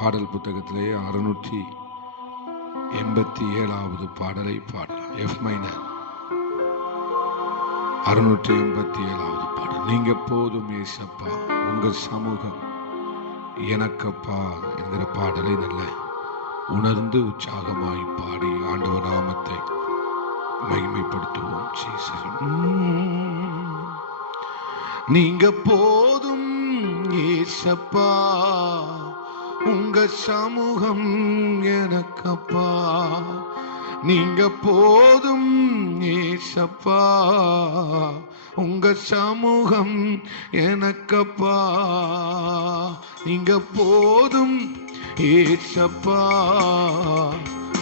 பாடல் புத்தகத்திலே 687வது பாடலை பாடலாம். எஃப் மைனர் 687வது பாடல். நீங்க போதும் ஏசப்பா, உங்க சமூகம் எனக்கப்பா என்கிற பாடலை நல்ல உணர்ந்து உற்சாகமாய் பாடி ஆண்டவர் நாமத்தை மகிமைப்படுத்துவோம். நீங்க போதும் ஏசப்பா, உங்க சமூகம் எனக்கப்பா. நீங்க போதும் ஏசப்பா, உங்க சமூகம் எனக்கப்பா. நீங்க போதும் ஏசப்பா,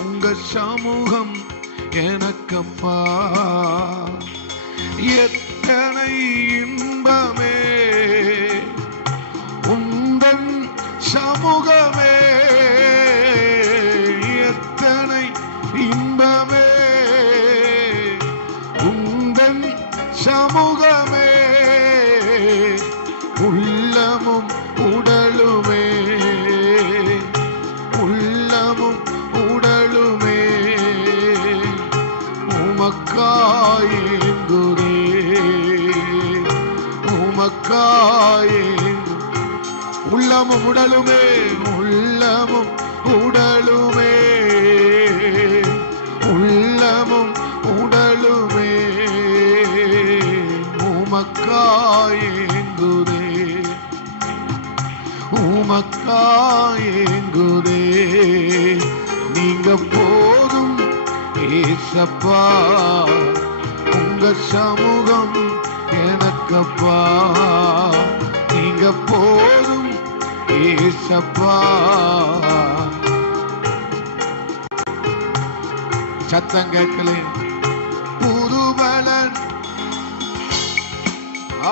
உங்க சமூகம் எனக்கப்பா. எத்தனை இன்பமே உந்தன் சமூகமே, எத்தனை இன்பமே உந்தன் சமூகமே. உள்ளமும் உடலுமே, உள்ளமும் உடலுமே உமக்காயேங்குதே, உமக்காயே. உள்ளமும் உடலுமே, உள்ளமும் உடலுமே, உள்ளமும் உடலுமே உமக்காயேங்குதே, உமக்காயேங்குதே. நீங்க போதும் ஏசப்பா, உங்க சமூகம் எனக்கப்பா. நீங்க போதும் ஏசப்பா. சத்தம் கேட்கலே. புது பலன்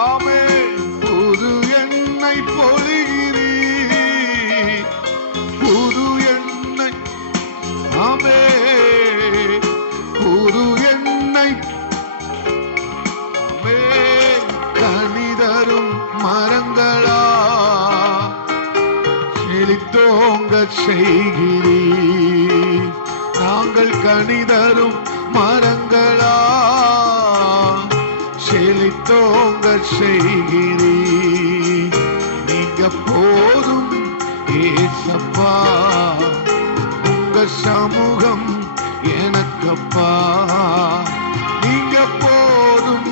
ஆமே, புது எண்ணெய் பொழிகிறீர், புது எண்ணெய் ஆமே, புது எண்ணெய் ஆமே. கனிதரும் மரங்களா செழித்தோங்க செய்கிறீர். நாங்கள் கனிதரும் மரங்களா செழித்தோங்க செய்கிறீர். நீங்க போதும் ஏசப்பா, உங்க சமூகம் எனக்கப்பா. நீங்க போதும்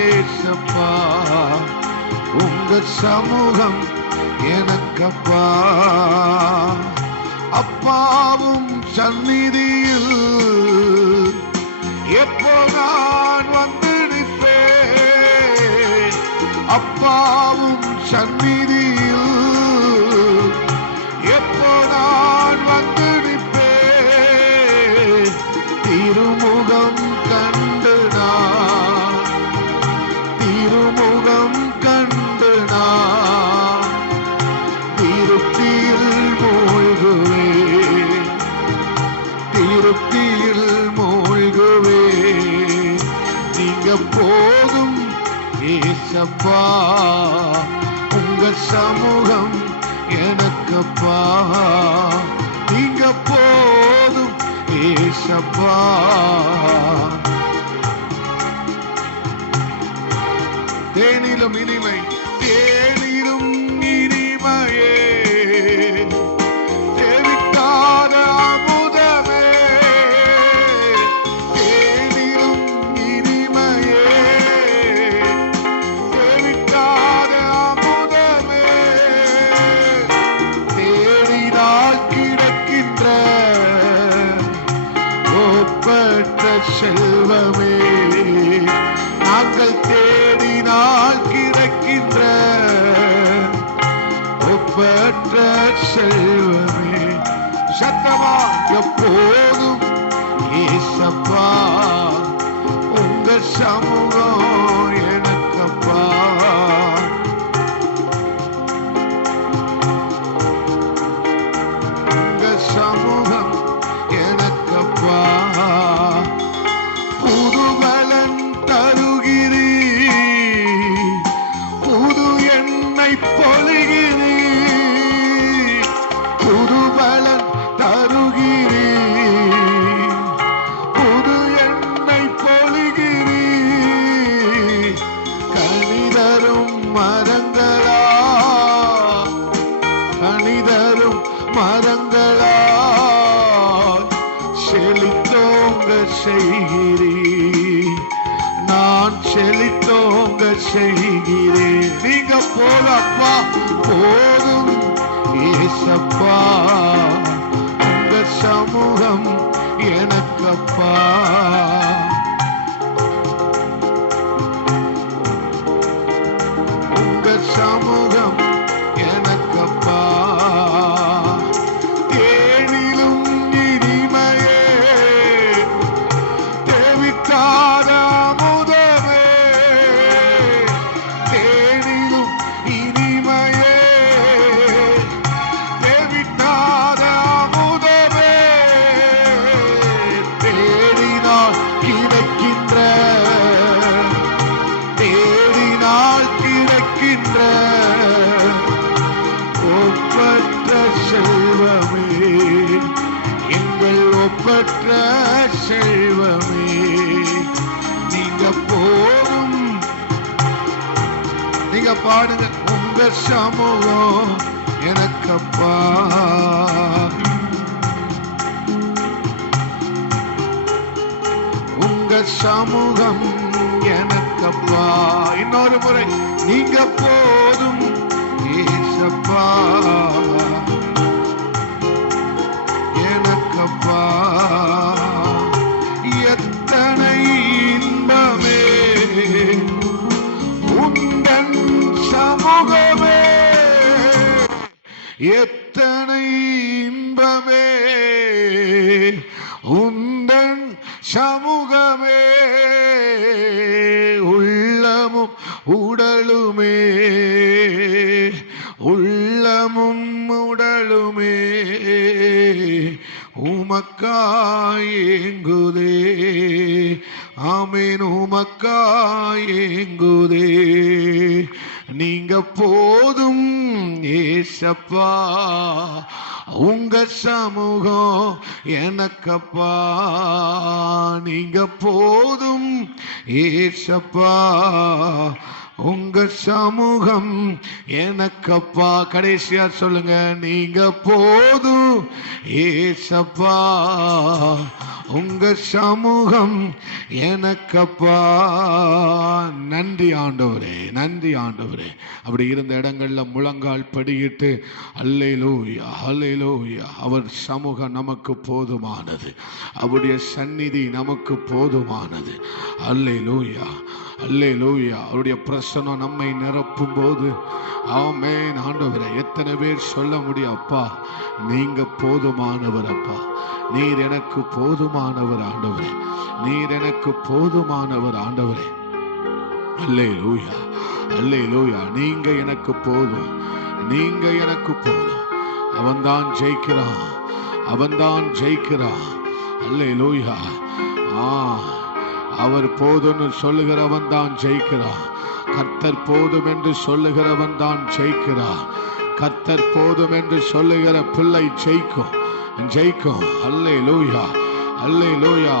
ஏசப்பா, உங்க சமூகம் எனக்கப்பா. அப்பாவும் சந்நிதியில் எப்போ நான் வந்து நிற்பேன், அப்பாவும் சந்நிதியில் எப்போ நான் வந்து நிற்பேன். திருமுகம் கண்டு நான், திருமுகம் கண்டு நான் திருப்தியில் மூழ்குவேன், திருப்தியில் மூழ்குவேன். நீங்க போதும் ஏசப்பா, உங்க சமூகம் எனக்கப்பா. நீங்க போதும் ஏசப்பா. தேனிலும் இனிமை, தேனிலும் இனிமையே, தேவிக்காத அமுதமே, தேனிலும் இனிமையே, தேவிக்காத அமுதமே. தேடினால் கிடக்கின்ற ஒப்பற்ற செல்வமே, நாங்கள் தேடினால் கிடைக்கின்ற ஒப்பற்ற செல்வமே. சத்தமா எப்போதும் ஏசப்பா, உங்க சமூகம் எனக்கப்பா. உங்க சமூகம் எனக்கப்பா. புது பலன் தருகிறீர், புது எண்ணெய் பொழிகிறீர், புது பலன் தருகிறீர், புது எண்ணெய் பொழிகிறீர். கனிதரும் மரங்களா, கனிதரும் மரங்களா செழித்தோங்க செய்கிறீர். நான் செழித்தோங்க செய்கிறேன். நீங்க போதப்பா, போதும் ஏசப்பா, உங்க சமூகம் எனக்கப்பா. உங்க சமூகம் எனக்கப்பா. தேனிலும் இனிமையே, தேவிக்காத அமுதமே, தேனிலும் இனிமையே, தேவிக்காத அமுதமே, தேடினால் கிடைக்கின்ற, தேடினால் கிடைக்கின்ற ஒப்பற்ற செல்வமே, எங்கள் ஒப்பற்ற செல்வமே. நீங்க போதும். நீங்க பாடுங்க. உங்க சமூகம் எனக்கப்பா, உங்க சமூகம் எனக்கப்பா. இன்னொரு முறை. நீங்க போதும் ஏசப்பா, எனக்கப்பா. எத்தனை இன்பமே உந்தன் சமூகமே, எத்தனை இன்பமே உந்தன் சமூகமே, உள்ளமும் உடலுமே, உள்ளமும் உடலுமே உமக்காயேங்குதே. ஆமென். உமக்காயேங்குதே. நீங்க போதும் ஏசப்பா, உங்க சமூகம் எனக்கப்பா. நீங்க போதும் ஏசப்பா, உங்க சமூகம் எனக்கப்பா. கடைசியா சொல்லுங்க. நீங்க போதும் ஏசப்பா, உங்க சமூகம் எனக்கப்பா. நன்றி ஆண்டவரே, நன்றி ஆண்டவரே. அப்படி இருந்த இடங்கள்ல முழங்கால் படியிட்டு அல்லேலூயா, அல்லேலூயா. அவர் சமூகம் நமக்கு போதுமானது, அவருடைய சந்நிதி நமக்கு போதுமானது. அல்லேலூயா, அல்லேலூயா. அவருடைய பிரசன்னம் நம்மை நிரப்பும் போது ஆமென். ஆண்டவரே, எத்தனை பேர் சொல்ல முடியும், அப்பா நீங்க போதுமானவர், அப்பா நீர் எனக்கு போதுமானவர் ஆண்டவரே, நீர் எனக்கு போதுமானவர் ஆண்டவரே. அல்லேலூயா, அல்லேலூயா. நீங்க எனக்கு போதும், நீங்க எனக்கு போதும். அவன்தான் ஜெயிக்கிறான், அவன்தான் ஜெயிக்கிறான். அல்லேலூயா. அவர் போதும்னு சொல்லுகிறவன் தான் ஜெயிக்கிறான். கர்த்தர் போதும் என்று சொல்லுகிறவன் தான் ஜெயிக்கிறான். கர்த்தர் போதும் என்று சொல்லுகிற பிள்ளை ஜெயிக்கும், ஜெயிக்கும். அல்லேலூயா, அல்லேலூயா.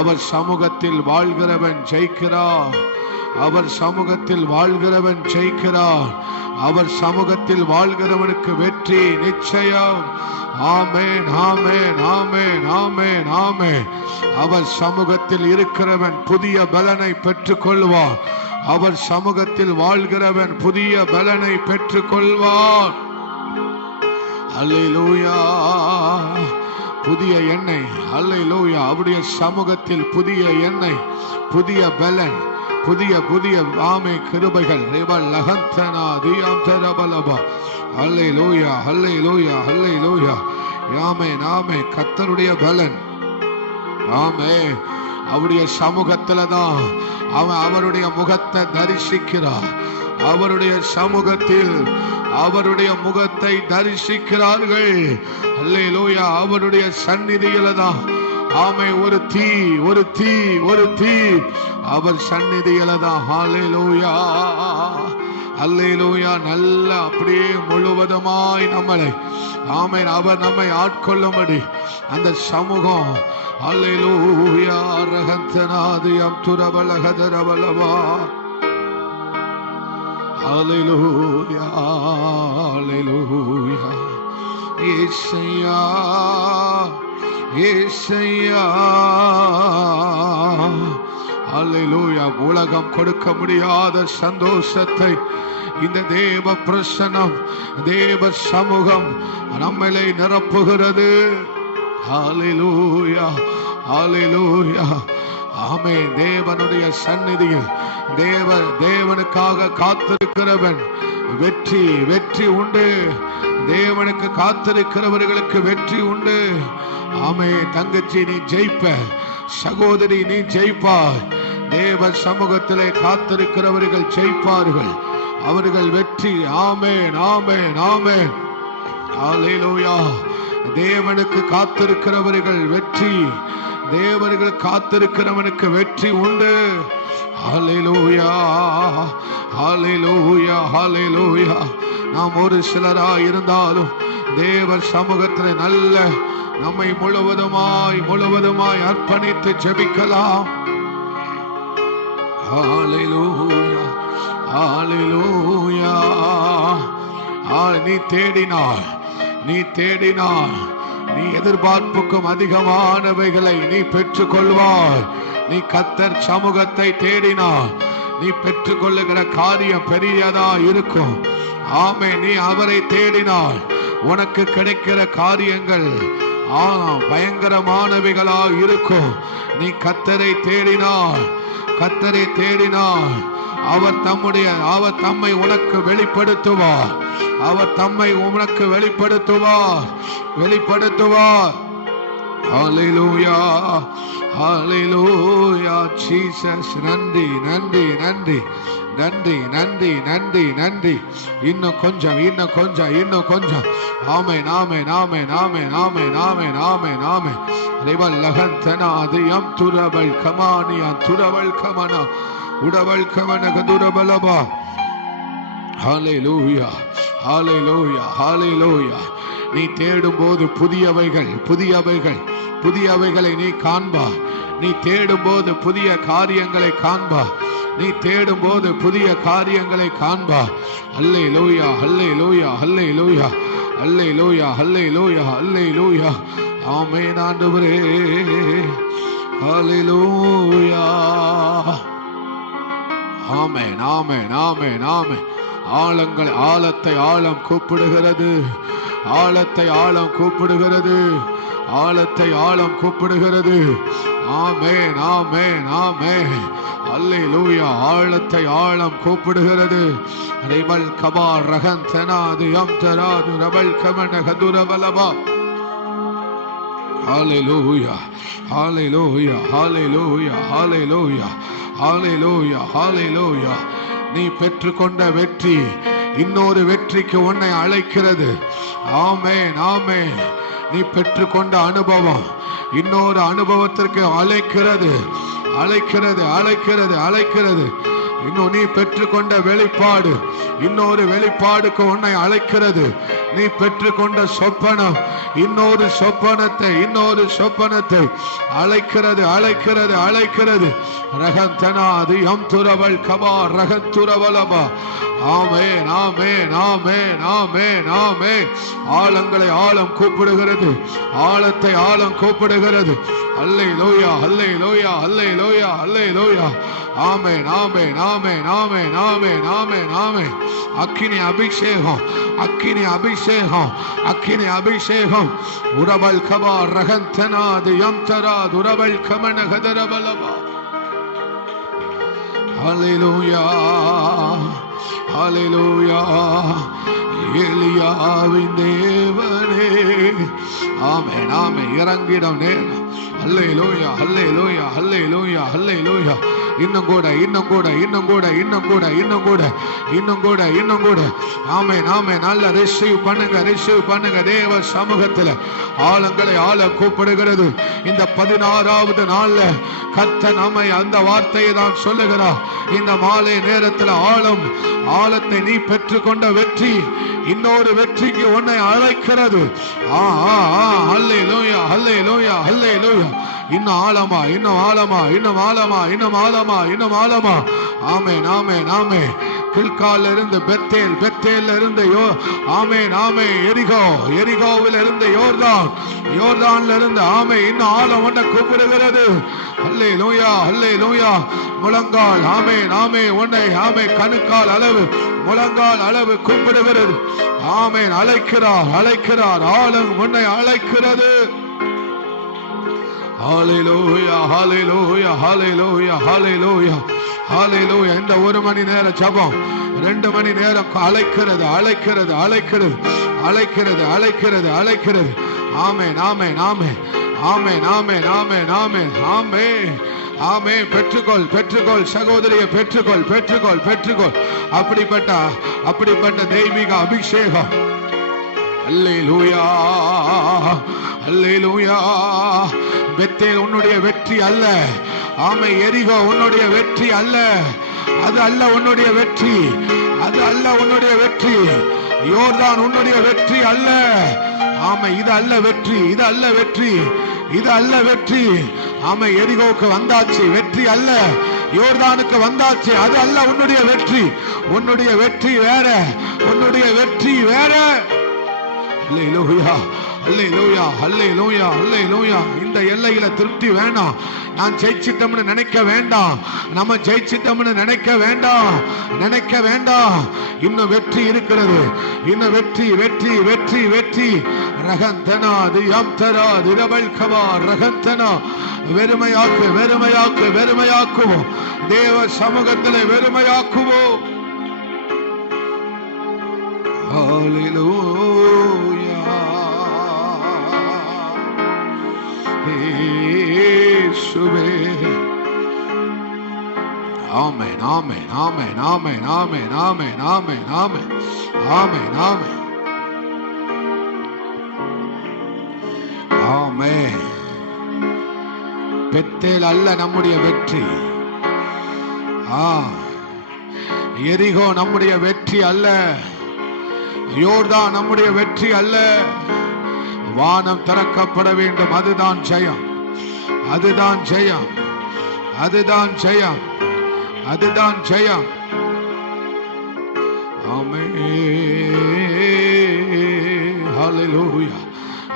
அவர் சமூகத்தில் வாழ்கிறவன் ஜெயிக்கிறான், அவர் சமூகத்தில் வாழ்கிறவன் ஜெயிக்கிறான். அவர் சமூகத்தில் வாழ்கிறவனுக்கு வெற்றி நிச்சயம். ஆமென், ஆமென், ஆமென், ஆமென், ஆமென். அவர் சமூகத்தில் இருக்கிறவன் புதிய பலனை பெற்றுக் கொள்வான். அவர் சமூகத்தில் வாழ்கிறவன் புதிய பலனை பெற்றுக் கொள்வான். அல்லேலூயா. புதிய எண்ணெய். அல்லேலூயா. அவருடைய சமூகத்தில் புதிய எண்ணெய், புதிய பலன், புதிய புதிய ஆமை கிருபைகள். அல்லேலூயா, அல்லேலூயா, அல்லேலூயா. ஆமென், ஆமென். கர்த்தருடைய பலன். ஆமென். அவருடைய சமூகத்துல தான் அவன் அவருடைய முகத்தை தரிசிக்கிறார். அவருடைய சமூகத்தில் அவருடைய முகத்தை தரிசிக்கிறார்கள். அல்லேலூயா. அவருடைய சந்நிதியில தான் ஆமை ஒரு தீ, ஒரு தீ, ஒரு தீ அவர் சந்நிதியில தான். அல்லேலூயா, அல்லேலூயா. நல்ல அப்படியே முழுவதுமாய் நம்மளை ஆமென் அவர் நம்மை ஆட்கொள்ளும்படி அந்த சமூகம் அல்லேலூயா ரகந்தனாதியம் துரபலகதரபலவா அல்லேலூயா அல்லேலூயா. இயேசையா இயேசையா அல்லேலூயா. உலகம் கொடுக்க முடியாத சந்தோஷத்தை இந்த தேவ பிரசன்னம் தேவ சமூகம் நம்மளை நிரப்புகிறது. அல்லேலூயா அல்லேலூயா. ஆமென். தேவனுடைய சந்நிதியில் தேவனுக்காக காத்திருக்கிறவன் வெற்றி வெற்றி உண்டு. தேவனுக்கு காத்திருக்கிறவர்களுக்கு வெற்றி உண்டு. ஆமென். தங்கச்சி நீ ஜெயிப்ப, சகோதரி நீ ஜெயிப்பாய். தேவ சமூகத்திலே காத்திருக்கிறவர்கள் ஜெயிப்பார்கள், அவர்கள் வெற்றி. ஆமென் ஆமென் ஆமென். அல்லேலூயா. தேவனுக்கு காத்திருக்கிறவர்கள் வெற்றி, தேவர்கள் காத்திருக்கிறவனுக்கு வெற்றி உண்டு. ஹல்லேலூயா ஹல்லேலூயா ஹல்லேலூயா. நாம் ஒரு சிலராய் இருந்தாலும் தேவ சமூகத்தில் நல்ல நம்மை முழுவதுமாய் அர்ப்பணித்து ஜெபிக்கலாம். ஹல்லேலூயா ஹல்லேலூயா. நீ தேடினாய் நீ எதிர்பார்ப்புக்கும் அதிகமானவைகளை நீ பெற்றுக் கொள்வாய். நீ கர்த்தர் சமூகத்தை தேடினாய், நீ பெற்றுக் கொள்ளுகிற காரியம் பெரியதா இருக்கும். ஆமென். நீ அவரை தேடினாய், உனக்கு கிடைக்கிற காரியங்கள் பயங்கரமானவைகளா இருக்கும். நீ கர்த்தரை தேடினாய், அவர் தம்மை உனக்கு வெளிப்படுத்துவார். அவர் தம்மை உனக்கு வெளிப்படுத்துவார். ஹல்லேலூயா ஹல்லேலூயா. ஜீசஸ். நன்றி நன்றி நன்றி நன்றி நன்றி நன்றி நன்றி. இன்னும் கொஞ்சம். ஆமென் ஆமென் ஆமென் ஆமென் ஆமென் ஆமென் ஆமென் ஆமென். ரிவல் லகந்தனாதியம் துரபல் கமானியா துரபல் கமனா உடபல் கமனக துரபலபா. ஹல்லேலூயா ஹல்லேலூயா ஹல்லேலூயா. நீ தேடும் போது புதியவைகளை நீ காண்பா. நீ தேடும் போது புதிய காரியங்களை காண்பா. அல்லேலூயா அல்லேலூயா அல்லேலூயா அல்லேலூயா அல்லேலூயா அல்லேலூயா. ஆமென் ஆண்டவரே. அல்லேலூயா. ஆமென் ஆமென் ஆமென் ஆமென். ஆழத்தை ஆழம் கூப்பிடுகிறது. ஆமென் ஆமென் ஆமென். அல்லேலூயா. ஆழத்தை ஆழம் கூப்பிடுகிறது. ரிபல் கபா ரகந்தனாது யம்தராது ரபல் கமனக துரபலபா. ஹல்லேலூயா ஹல்லேலூயா ஹல்லேலூயா ஹல்லேலூயா ஹல்லேலூயா ஹல்லேலூயா. நீ பெற்றுக்கொண்ட வெற்றி இன்னொரு வெற்றிக்கு உன்னை அழைக்கிறது. ஆமென் ஆமென். நீ பெற்றுக்கொண்ட அனுபவம் இன்னொரு அனுபவத்திற்கு அழைக்கிறது. இன்னும் நீ பெற்றுக்கொண்ட வெளிப்பாடு இன்னொரு வெளிப்பாடுக்கு உன்னை அழைக்கிறது. நீ பெற்றுக்கொண்ட சொப்பனம் இன்னொரு சொப்பனத்தை அழைக்கிறது. ரகந்தனாது யம் துரவல் கபா ரகத்துரவலபா. ஆமென் ஆமென் ஆமென் ஆமென் ஆமென். ஆழங்களை ஆழம் கூப்பிடுகிறது. ஆழத்தை ஆழம் கூப்பிடுகிறது. அல்லேலூயா அல்லேலூயா அல்லேலூயா அல்லேலூயா. ஆமென் ஆமென் ஆமென் ஆமென் ஆமென் ஆமென் ஆமென். அக்கினி அபிஷேகம் உரபல் கபா ரகந்தனாது யம்தராது உரபல் கமன கதரபலபா. ஹல்லேலூயா ஹல்லேலூயா. எலியாவின் தேவனே. ஆமென் ஆமென். இறங்கிடும் நேரம். அல்லேலூயா அல்லேலூயா அல்லேலூயா அல்லேலூயா. இன்னும் கூட இன்னும் கூட இன்னும் கூட இன்னும் கூட இன்னும் கூட இன்னும் கூட இன்னும் கூட. ஆமென் ஆமென். நல்ல ரிசீவ் பண்ணுங்க, ரிசீவ் பண்ணுங்க. தேவ சமூகத்தில் ஆழங்களை ஆழ கூப்பிடுகிறது. இந்த 16வது நாள்ல கர்த்தர் நம்மை அந்த வார்த்தையை தான் சொல்லுகிறார். இந்த மாலை நேரத்தில் ஆழத்தை நீ பெற்றுக்கொண்ட வெற்றி இன்னொரு வெற்றிக்கு உன்னை அழைக்கிறது. அல்லேலூயா அல்லேலூயா அல்லேலூயா. இன்னும் ஆழமா இன்னும் ஆழமா இன்னும் ஆழமா இன்னும் ஆழமா இன்னும் ஆழமா. ஆமென் ஆமென் ஆமென். கில்கால்ல இருந்து பெத்தேல் இருந்து ஆமென் ஆமென். எரிகோவில் இருந்து யோர்தான்ல இருந்து ஆமென். இன்னும் ஆழம் ஒன்றை கூப்பிடுகிறது. அல்லேலூயா அல்லேலூயா. முழங்கால் ஆமென் ஆமென் உன்னை ஆமென் கணுக்கால் அளவு முழங்கால் அளவு கூப்பிடுகிறது. ஆமென். அழைக்கிறார் ஆழம் உன்னை அழைக்கிறது. ஹல்லேலூயா ஹல்லேலூயா ஹல்லேலூயா ஹல்லேலூயா ஹல்லேலூயா. இந்த 1 மணி நேர ஜெபம் 2 மணி நேரம் அழைக்கிறது அழைக்கிறது அழைக்கிறது அழைக்கிறது அழைக்கிறது அழைக்கிறது. ஆமென் ஆமென் ஆமென் ஆமென் ஆமென் ஆமென் ஆமென் ஆமென் ஆமென். பெற்றுக்கொள் சகோதரியை பெற்றுக்கொள். அப்படிப்பட்ட தெய்வீக அபிஷேகம். அல்லேலூயா அல்லேலூயா. பெத்தேல் உன்னுடைய வெற்றி அல்ல. ஆமை எரிகோ உன்னுடைய வெற்றி அல்ல. அது அல்ல உன்னுடைய வெற்றி. யோர்தான் உன்னுடைய வெற்றி அல்ல. ஆமை இது அல்ல வெற்றி. ஆமை எரிகோவுக்கு வந்தாச்சு, வெற்றி அல்ல. யோர்தானுக்கு வந்தாச்சு, அது அல்ல உன்னுடைய வெற்றி. உன்னுடைய வெற்றி வேற. அல்லேலூயா அல்லேலூயா அல்லேலூயா அல்லேலூயா. இந்த எல்லையில திருப்தி வேண்டாம். நான் ஜெயிச்சிட்டோம்னு நினைக்க வேண்டாம். நம்ம ஜெயிச்சிட்டோம்னு நினைக்க வேண்டாம். இன்னும் வெற்றி இருக்கிறது. இன்னும் வெற்றி. ரகந்தனாது யம்தராது ரபல்கவா ரகந்தனா. வெறுமையாக்குவோம். தேவ சமூகத்திலே வெறுமையாக்குவோம். ஹல்லேலூயா இயேசுவே. ஆமென் ஆமென் ஆமென் ஆமென் ஆமென் ஆமென் ஆமென் ஆமென் ஆமென் ஆமென் ஆமென். பெத்தேல் அல்ல நம்முடைய வெற்றி. எரிகோ நம்முடைய வெற்றி அல்ல. யோர்தான் நம்முடைய வெற்றி அல்ல. வானம் திறக்கப்பட வேண்டும். அதுதான் ஜெயம். ஆமென். ஹல்லேலூயா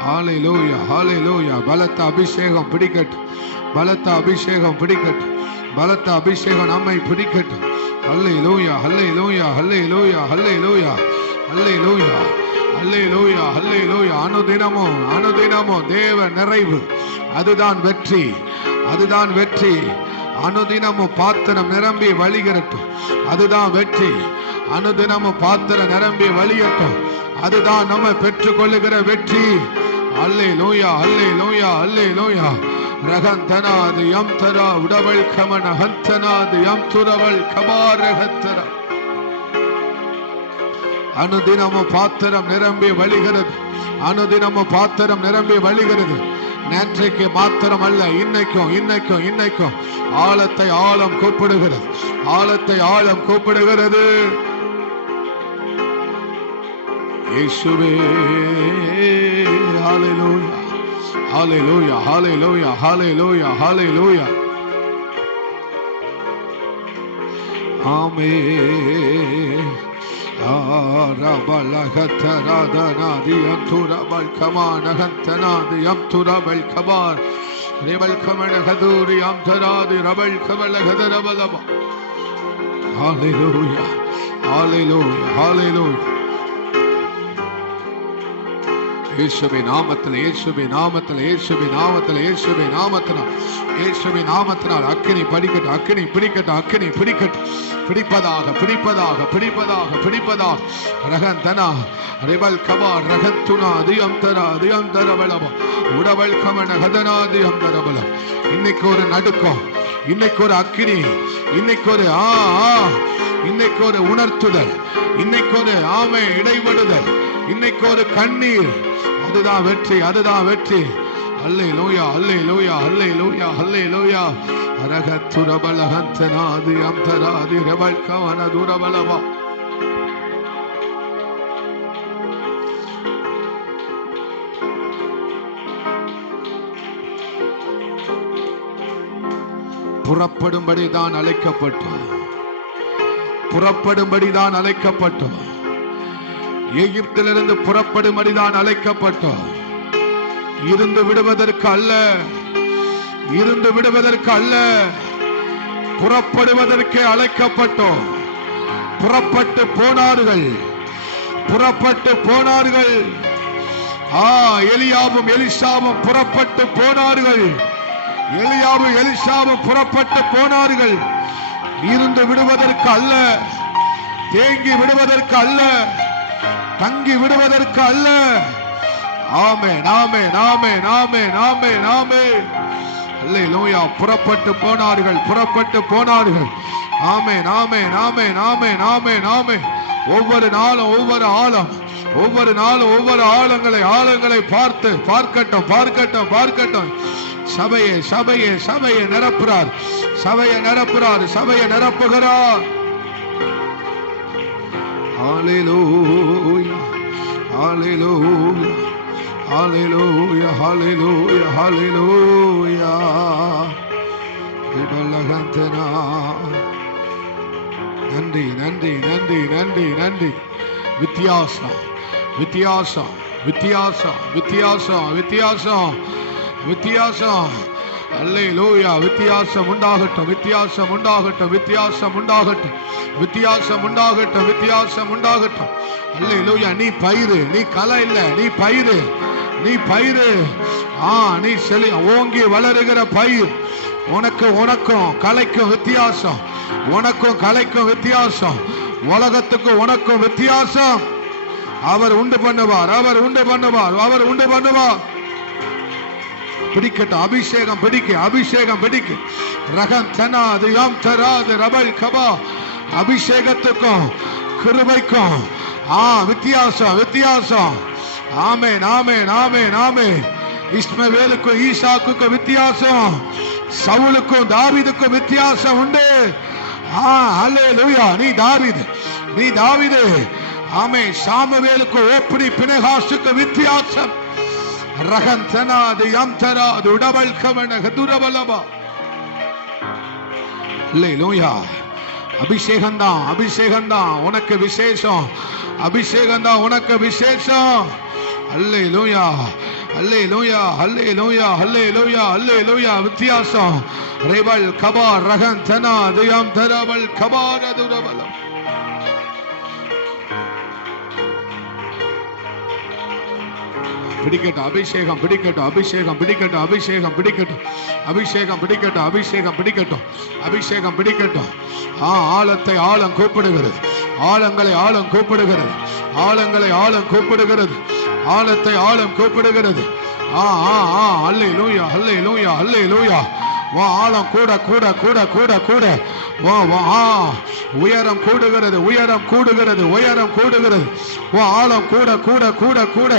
ஹல்லேலூயா ஹல்லேலூயா. பலத்த அபிஷேகம் பிடிக்கட்டும். பலத்த அபிஷேகம் நம்மை பிடிக்கட்டும். ஹல்லேலூயா ஹல்லேலூயா ஹல்லேலூயா ஹல்லேலூயா ஹல்லேலூயா ஹல்லேலூயா ஹல்லேலூயா. அனுதினமும் தேவ நிறைவு. அதுதான் வெற்றி. அனுதினமும் பாத்திரம் நிரம்பி வழிகிறட்டும். அதுதான் வெற்றி. அனுதினமும் பாத்திரம் நிரம்பி வழியட்டும். அதுதான் நம்ம பெற்றுக்கொள்ளுகிற வெற்றி. அல்லேலூயா அல்லேலூயா அல்லேலூயா. ரகந்தனாது யம்தரா உடவள் கமன ஹந்தனாது யம்துரவள் கபாரகத்தரா. அனுதினமும் பாத்திரம் நிரம்பி வழிகிறது. நேற்றைக்கு மாத்திரம் அல்ல, இன்னைக்கும் ஆழத்தை ஆழம் கூப்பிடுகிறது. இயேசுவே ஹல்லேலூயா ஹல்லேலூயா ஹல்லேலூயா ஹல்லேலூயா ஹல்லேலூயா. ஆமென். ரபலகதராதனாதியம் துரபல் கமானகந்தனாதியம் துரபல் கபார் ரிபல் கமனகதூரியம் தராதி ரபல் கமலகதரபலப. ஹல்லேலூயா ஹல்லேலூயா ஹல்லேலூயா. இயேசுவின் நாமத்தினால் அக்கினி பிடிக்கட்டும். பிடிப்பதாக ரகந்தனா ரிபல் கபா ரகந்துனா அதியம் தரபலப உடவல் கமன கதனா அதியம் தரபலம். இன்னைக்கு ஒரு நடுக்கம், இன்னைக்கு ஒரு அக்கினி, இன்னைக்கு ஒரு இன்னைக்கு ஒரு உணர்த்துதல், இன்னைக்கு ஒரு இடைபடுதல், இன்னைக்கு ஒரு கண்ணீர். அதுதான் வெற்றி, அதுதான் வெற்றி. அல்லேலூயா, அல்லேலூயா, அல்லேலூயா, அல்லேலூயா. அரகத்துரபலஹந்தனாதி அம்தராதி ரபல்கவன துரபலவா. புறப்படும்படிதான் அழைக்கப்பட்டோம், புறப்படும்படிதான் அழைக்கப்பட்டோம். எகிப்திலிருந்து புறப்படும்படிதான் அழைக்கப்பட்டோம். இருந்து விடுவதற்கு அல்ல, இருந்து விடுவதற்கு அல்ல, புறப்படுவதற்கு அழைக்கப்பட்டோம். புறப்பட்டு போனார்கள், புறப்பட்டு போனார்கள். எலியாவும் எலிசாவும் புறப்பட்டு போனார்கள். எலியாவும் எலிசாவும் புறப்பட்டு போனார்கள். இருந்து விடுவதற்கு அல்ல, தேங்கி விடுவதற்கு அல்ல, தங்கி விடுவதற்கு அல்ல. ஆமென், ஆமென், ஆமென், ஆமென், ஆமென், ஆமென். அல்லேலூயா. புறப்பட்டு போனார்கள், புறப்பட்டு போனார்கள். ஆமென், ஆமென், ஆமென், ஆமென், ஆமென், ஆமென். ஒவ்வொரு நாளும் ஒவ்வொரு ஆழம், ஒவ்வொரு நாளும் ஒவ்வொரு ஆழங்களை பார்த்து பார்க்கட்டும், பார்க்கட்டும், பார்க்கட்டும். சபையை சபையை சபையை நிரப்புறார், சபையை நிரப்புறார், சபையை நிரப்புகிறார். ஹல்லேலூயா, ஹல்லேலூயா, ஹல்லேலூயா, ஹல்லேலூயா, ஹல்லேலூயா. நன்றி, நன்றி, நன்றி, நன்றி, நன்றி. வித்தியாசம், வித்தியாசம், வித்தியாசம், வித்தியாசம், வித்தியாசம், வித்தியாசம். அல்லேலூயா. வித்தியாசம் உண்டாகட்டும், வித்தியாசம் உண்டாகட்டும், வித்தியாசம் உண்டாகட்டும், வித்தியாசம் உண்டாகட்டும், வித்தியாசம் உண்டாகட்டும். அல்லேலூயா. நீ பயிறு, நீ களை இல்ல, நீ பயிறு, நீ பயிறு. நீ ஓங்கி வளருகிற பயிர். உனக்கும் கலைக்கும் வித்தியாசம், உனக்கும் கலைக்கும் வித்தியாசம், உலகத்துக்கும் உனக்கும் வித்தியாசம். அவர் உண்டு பண்ணுவார், அவர் உண்டு பண்ணுவார், அவர் உண்டு பண்ணுவார். பிடிக்கட்டும், அபிஷேகம் பிடிக்க, அபிஷேகம் பிடிக்க. ரகம் தனாது யாம் தராது ரபல் கபா. அபிஷேகத்துக்கும் கிருபைக்கும் வித்தியாசம், வித்தியாசம். ஆமென், ஆமென், ஆமென், ஆமென். இஸ்மவேலுக்கும் ஈசாக்குக்கும் வித்தியாசம், சவுலுக்கும் தாவீதுக்கும் வித்தியாசம் உண்டு. அல்லேலூயா. நீ தாவீது, நீ தாவீது. ஆமென். சாமுவேலுக்கும் ஓப்ரி பினெகாசுக்கு வித்தியாசம். ரகந்தனாது யம்தராது உடபல் கவன கதுரபலபா. அல்லேலூயா. அபிஷேகம்தான், அபிஷேகம்தான் உனக்கு விசேஷம், அபிஷேகம்தான் உனக்கு விசேஷம். அல்லேலூயா, அல்லேலூயா, அல்லேலூயா, அல்லேலூயா, அல்லேலூயா. வித்தியாசம். ரெபல் கபா ரகந்தனாது யம்தரபல் கபா கதுரபலம். பிடிக்கட்டும், அபிஷேகம் பிடிக்கட்டும், அபிஷேகம் பிடிக்கட்டும், அபிஷேகம் பிடிக்கட்டும், அபிஷேகம் பிடிக்கட்டும், அபிஷேகம் பிடிக்கட்டும், அபிஷேகம் பிடிக்கட்டும். ஆழத்தை ஆழம் கூப்பிடுகிறது, ஆழங்களை ஆழம் கூப்பிடுகிறது, ஆழங்களை ஆழம் கூப்பிடுகிறது, ஆழத்தை ஆழம் கூப்பிடுகிறது. அல்லேலூயா, அல்லேலூயா, அல்லேலூயா. ஆழம் கூட கூட கூட கூட கூட உயரம் கூடுகிறது, உயரம் கூடுகிறது, உயரம் கூடுகிறது. ஆழம் கூட கூட கூட கூட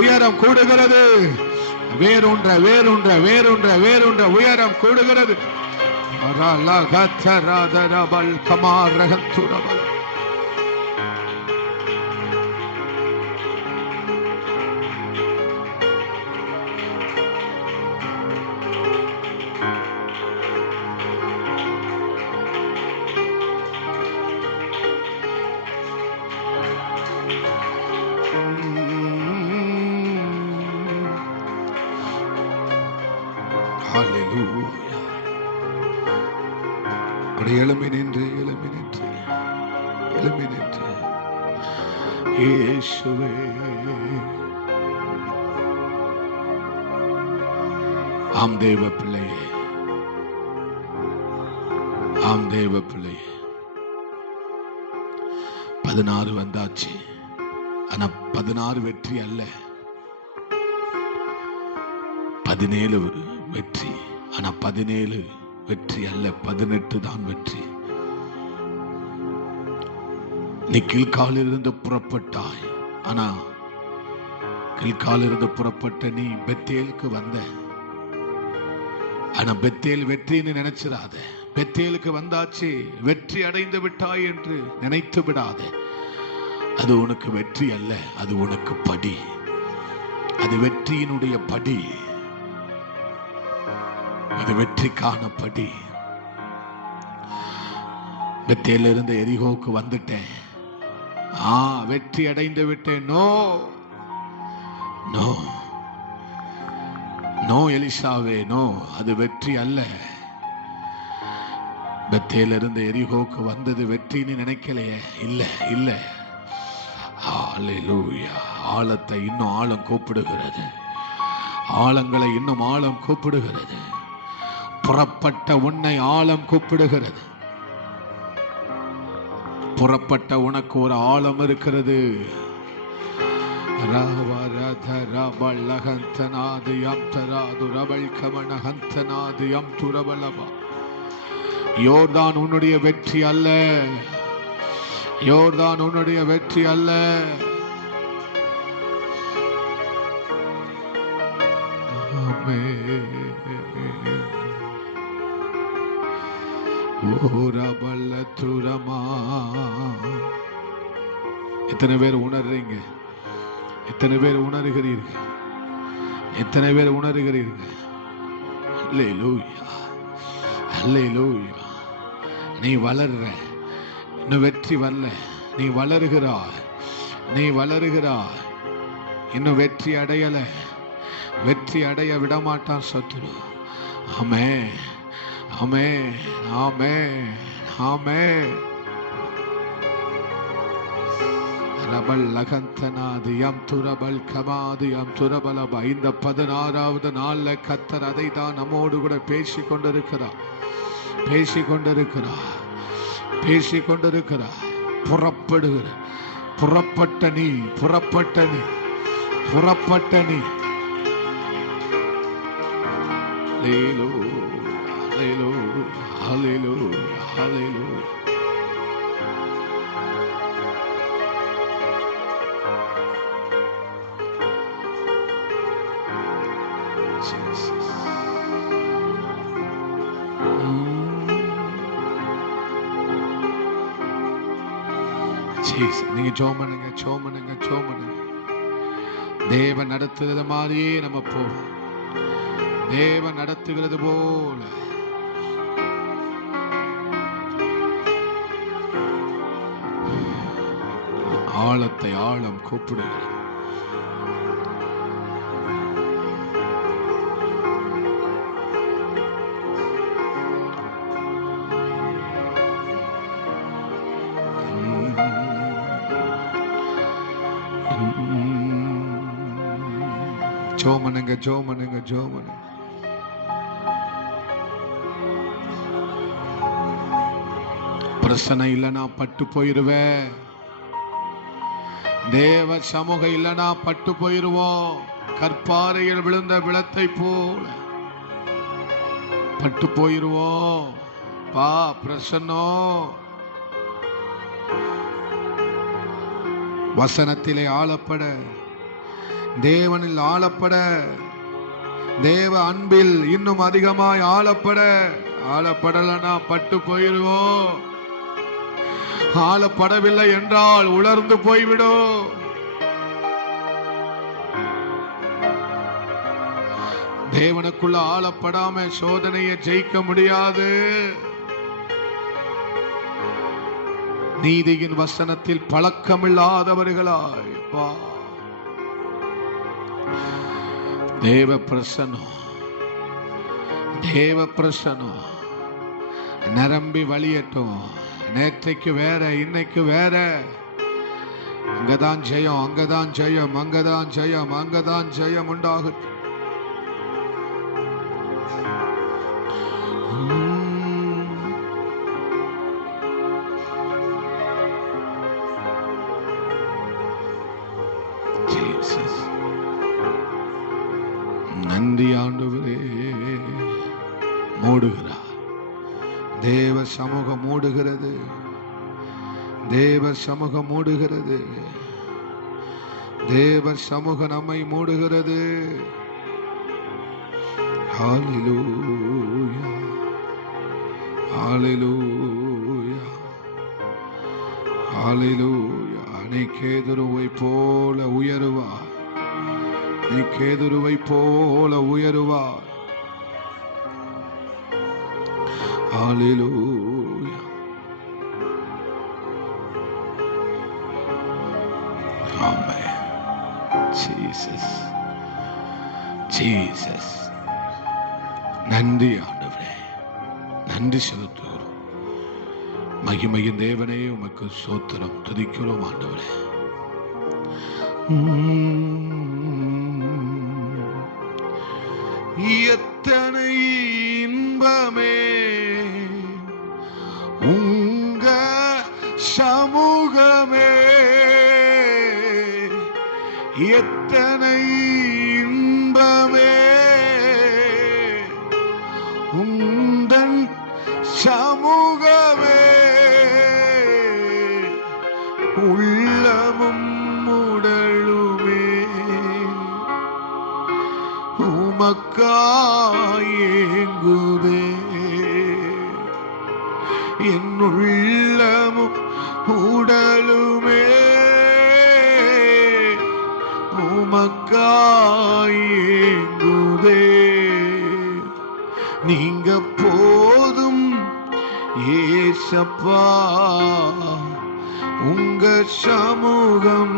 உயரம் கூடுகிறது. வேறொன்ற வேறொன்ற வேறொன்ற வேறொன்ற உயரம் கூடுகிறது. எழுமி நின்று, எழுமி நின்று, எழுமி நின்று. இயேசுவே, ஆம் தேவ பிள்ளையே, ஆம் தேவ பிள்ளையே. 16 வந்தாச்சு. ஆனா 16 வெற்றி அல்ல, 17 வெற்றி. ஆனா 17 வெற்றி அல்ல, 18 தான் வெற்றி. நீ கில்காலிலிருந்து புறப்பட்டாய். ஆனா கில்காலிலிருந்து புறப்பட்ட நீ பெத்தேலுக்கு வந்த. ஆனா பெத்தேல் வெற்றின்னு நினைச்சிடாத. பெத்தேலுக்கு வந்தாச்சு, வெற்றி அடைந்து விட்டாய் என்று நினைத்து விடாத. அது உனக்கு வெற்றி அல்ல, அது உனக்கு படி. அது வெற்றியினுடைய படி. அது வெற்றிக்கான படி. பெத்தேலிருந்து எரிகோவுக்கு வந்துட்டேன், வெற்றி அடைந்து விட்டேன். நோ நோ நோ எலிசாவே, நோ, அது வெற்றி அல்ல. பெத்தேலிருந்து எரிகோவுக்கு வந்தது வெற்றின்னு நினைக்கலையே. இல்ல இல்ல. ஹல்லேலூயா. ஆழத்தை இன்னும் ஆழம் கூப்பிடுகிறது. ஆழங்களை இன்னும் ஆழம் கூப்பிடுகிறது. புறப்பட்ட உன்னை ஆழம் கூப்பிடுகிறது. புறப்பட்ட உனக்கு ஒரு ஆழம் இருக்கிறது. யோர்தான் உன்னுடைய வெற்றி அல்ல. யோர்தான் உன்னுடைய வெற்றி அல்ல. எத்தனை பேர் உணர்றீங்க? எத்தனை பேர் உணர்கிறீர்கள்? எத்தனை பேர் உணர்கிறீர்கள்? அல்லேலூயா, அல்லேலூயா. நீ வளர்ற, இன்னும் வெற்றி வரல. நீ வளருகிறாய், நீ வளருகிறாய். இன்னும் வெற்றி அடையல. வெற்றி அடைய விடமாட்டான் சத்துரு. ஆமென், ஆமென், ஆமென், ஆமென். இந்த 16வது நாள்ல கர்த்தர் அதை தான் நம்மோடு கூட பேசிக் கொண்டிருக்கிறார். புறப்படுகிற, புறப்பட்ட நீ, புறப்பட்ட நீ, புறப்பட்ட நீ. ஹல்லேலூயா, ஹல்லேலூயா, ஹல்லேலூயா. நீங்க சோமனுங்க, சோமனுங்க, சோமனுங்க. தேவன் நடத்துகிறது மாதிரியே நம்ம போவோம். தேவன் நடத்துகிறது போல. ஆழத்தை ஆழம் கூப்பிடுகிறது. ஜோமனுங்க, ஜோமனுங்க, ஜோமனுங்க. பிரச்சனை இல்லைனா பட்டு போயிருவேன். தேவ சமூகம் இல்லைனா பட்டு போயிருவோம். கற்பாறையில் விழுந்த விளத்தை போல பட்டு போயிருவோம். பா பிரசன்னம். வசனத்திலே ஆளப்பட, தேவனில் ஆளப்பட, தேவ அன்பில் இன்னும் அதிகமாய் ஆளப்பட. ஆளப்படலனா பட்டு போயிருவோம். ஆளப்படவில்லை என்றால் உலர்ந்து போய்விடும். தேவனுக்குள்ள ஆளப்படாம சோதனையை ஜெயிக்க முடியாது. நீதியின் வசனத்தில் பழக்கமில்லாதவர்களாய் தேவ பிரசன்னம், தேவ பிரசன்னம் நிரம்பி வழியட்டும். நேற்றைக்கு வேற, இன்னைக்கு வேற. அங்கதான் ஜெயம், அங்கதான் ஜெயம், அங்கதான் ஜெயம், அங்கதான் ஜெயம் உண்டாகட்டும். நன்றி ஆண்டவரே. மூடுகிறார், தேவ சமூகம் மூடுகிறது, தேவ சமூகம் மூடுகிறது, தேவ சமூகம் நம்மை மூடுகிறது. ஹல்லேலூயா, ஹல்லேலூயா, ஹல்லேலூயா. நீ கேதுருவை போல உயருவாய், நீ கேதுருவை போல உயருவாய். ஹல்லேலூயா, ஆமென். Jesus, Jesus. நன்றி ஆண்டவரே, நன்றி செலுத்துகிறோம். மகிமையின் தேவனே உமக்கு ஸ்தோத்திரம், துதிக்கிறோம் ஆண்டவரே. எத்தனை இன்பமே உங்க சமூகமே, எத்தனை இன்பமே உந்தன் சமூகமே, உள்ளமும் உடலுமே உமக்காயேங்குதே. என் உள்ளமும் உடலுமே உமக்காயேங்குதே. நீங்க போதும் ஏசப்பா, உங்க சமூகம்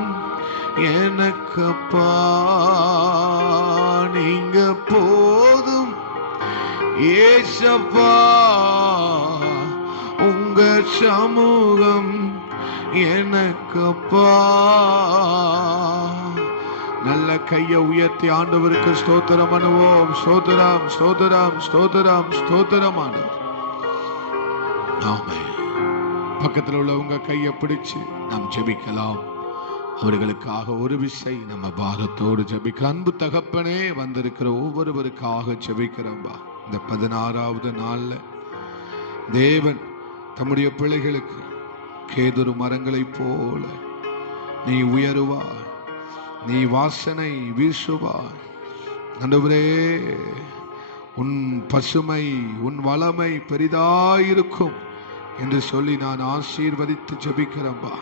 எனக்கப்பா. நீங்க போதும் ஏசப்பா, உங்க சமூகம் எனக்கப்பா. நல்ல கையை உயர்த்தி ஆண்டவருக்கு ஸ்தோத்திரம் பண்ணுவோம். ஸ்தோத்திரம், ஸ்தோத்திரம், ஸ்தோத்திரம், ஸ்தோத்திரம் ஆண்டவர். ஆமென். பக்கத்தில் உள்ளவங்க கையை பிடிச்சு நாம் ஜெபிக்கலாம். அவர்களுக்காக ஒரு விசை நம்ம பாரத்தோடு ஜெபிக்க. அன்பு தகப்பனே, வந்திருக்கிற ஒவ்வொருவருக்காக ஜெபிக்கிறோம்பா. இந்த 16வது நாள்ல தேவன் தம்முடைய பிள்ளைகளுக்கு கேதுரு மரங்களைப் போல நீ உயருவாய், நீ வாசனை வீசுவாய். ஆண்டவரே, உன் பசுமை, உன் வளமை பெரிதாயிருக்கும் என்று சொல்லி நான் ஆசீர்வதித்து ஜெபிக்கிறேன்பா.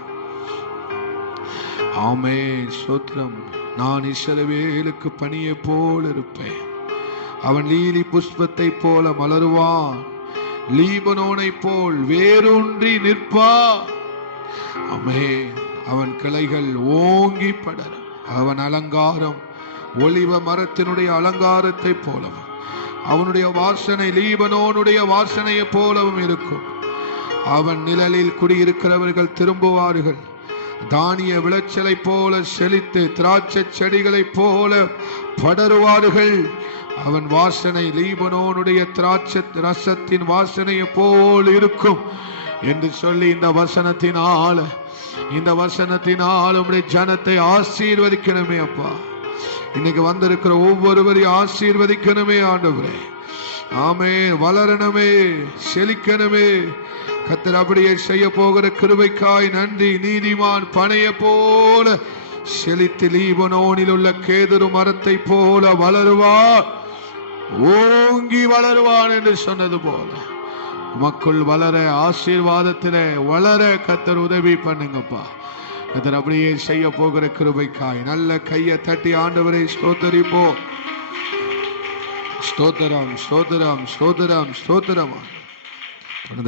ஆமென், ஸ்தோத்திரம். நான் இஸ்ரவேலுக்கு பனியை போல இருப்பேன், அவன் லீலி புஷ்பத்தை போல மலருவான், லீபனோனை போல் வேரூன்றி நிற்பான். ஆமென். அவன் கிளைகள் ஓங்கி படரும், அவன் அலங்காரம் ஒலிவ மரத்தினுடைய அலங்காரத்தை போலவும், அவனுடைய வாசனை லீபனோனுடைய வாசனையை போலவும் இருக்கும். அவன் நிழலில் குடியிருக்கிறவர்கள் திரும்புவார்கள், தானிய விளைச்சலை போல செழித்து திராட்சை செடிகளை போல படருவார்கள். அவன் வாசனை லீபனோனுடைய திராட்சை ரசத்தின் வாசனையை போல் இருக்கும் என்று சொல்லி இந்த வசனத்தினால் உம்முடைய ஜனத்தை ஆசீர்வதிக்கணுமே அப்பா. இன்னைக்கு வந்திருக்கிற ஒவ்வொருவரையும் ஆசீர்வதிக்கணுமே ஆண்டவரே. ஆமென். வளரணுமே, செழிக்கணுமே. கர்த்தர் அப்படியே செய்ய போகிற கிருபைக்காய் நன்றி. நீதிமான் பனையை போல செழித்து லீபனோனில் உள்ள கேதுரு மரத்தை போல வளருவார், ஓங்கி வளருவான் என்று சொன்னது போல மக்கள் வளர, ஆசீர்வாதத்திலே வளர கர்த்தர் உதவி பண்ணுங்கப்பா. கர்த்தர் அப்படியே செய்ய போகிற கிருபைக்காய் நல்ல கையை தட்டி ஆண்டவரை ஸ்தோத்தரிப்போம். ஸ்தோத்திரம், ஸ்தோத்திரம், ஸ்தோத்திரம், ஸ்தோத்திரம்.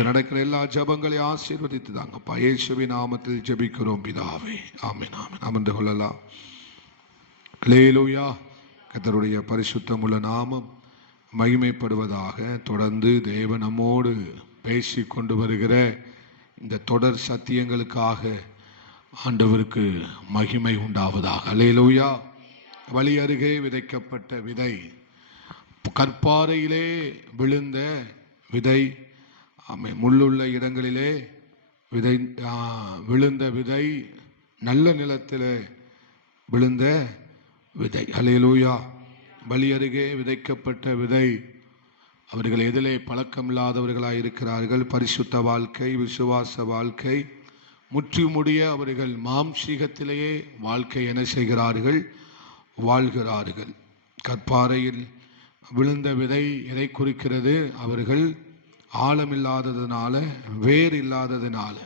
நடக்கிற எல்லா ஜபங்களையும் ஆசீர்வதித்து தாங்கப்பா. இயேசுவின் நாமத்தில் ஜெபிக்கிறோம் பிதாவே, ஆமென், ஆமென். அமர்ந்து கொள்ளலாம். அல்லேலூயா. கர்த்தருடைய பரிசுத்தமுள்ள நாமம் மகிமைப்படுவதாக. தொடர்ந்து தேவன் நம்மோடு பேசி கொண்டு வருகிற இந்த தொடர் சத்தியங்களுக்காக ஆண்டவருக்கு மகிமை உண்டாவதாக. அல்லேலூயா. வழி அருகே விதைக்கப்பட்ட விதை, கற்பாறையிலே விழுந்த விதை, முள்ளுள்ள இடங்களிலே விழுந்த விதை, நல்ல நிலத்திலே விழுந்த விதை. அல்லேலூயா. வழி அருகே விதைக்கப்பட்ட விதை அவர்கள் எதிலே பழக்கமில்லாதவர்களாய் இருக்கிறார்கள். பரிசுத்த வாழ்க்கை, விசுவாச வாழ்க்கை முற்றிமுடிய அவர்கள் மாம்சீகத்திலேயே வாழ்க்கை என்ன செய்கிறார்கள்? வாழ்கிறார்கள். கற்பாறையில் விழுந்த விதை எதை குறிக்கிறது? அவர்கள் ஆழமில்லாததுனால, வேர் இல்லாததுனால.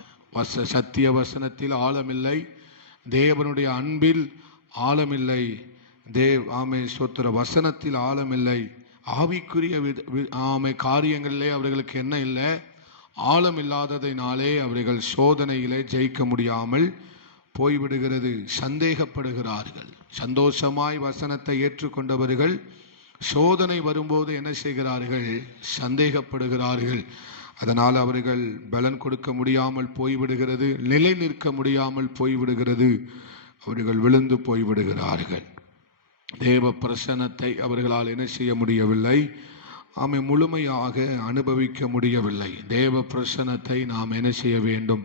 சத்திய வசனத்தில் ஆழமில்லை, தேவனுடைய அன்பில் ஆழமில்லை, ஸ்தோத்திர வசனத்தில் ஆழமில்லை, ஆவிக்குரிய காரியங்களிலே அவர்களுக்கு என்ன இல்லை? ஆழம் இல்லாததினாலே அவர்கள் சோதனையிலே ஜெயிக்க முடியாமல் போய்விடுகிறது. சந்தேகப்படுகிறார்கள். சந்தோஷமாய் வசனத்தை ஏற்றுக்கொண்டவர்கள் சோதனை வரும்போது என்ன செய்கிறார்கள்? சந்தேகப்படுகிறார்கள். அதனால் அவர்கள் பலன் கொடுக்க முடியாமல் போய்விடுகிறது, நிலை நிற்க முடியாமல் போய்விடுகிறது, அவர்கள் விழுந்து போய்விடுகிறார்கள். தேவ பிரசன்னத்தை அவர்களால் என்ன செய்ய முடியவில்லை? முழுமையாக அனுபவிக்க முடியவில்லை. தேவ பிரசன்னத்தை நாம் என்ன செய்ய வேண்டும்?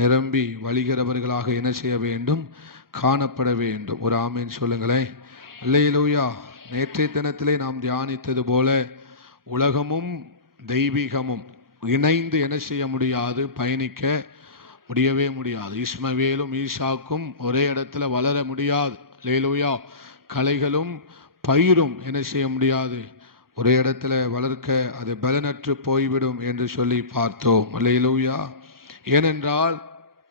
நிரம்பி வழிகிறவர்களாக என்ன செய்ய வேண்டும்? காணப்பட வேண்டும். ஒரு ஆமேன் சொல்லுங்களேன். அல்லேலூயா. நேற்றைய தினத்திலே நாம் தியானித்தது போல உலகமும் தெய்வீகமும் இணைந்து என்ன செய்ய முடியாது? பயணிக்க முடியவே முடியாது. இஸ்மவேலும் ஈசாக்கும் ஒரே இடத்துல வளர முடியாது. அல்லேலூயா. களைகளும் பயிரும் என்ன செய்ய முடியாது? ஒரே இடத்துல வளர்க்க அது பலனற்று போய்விடும் என்று சொல்லி பார்த்தோம். அல்லேலூயா. ஏனென்றால்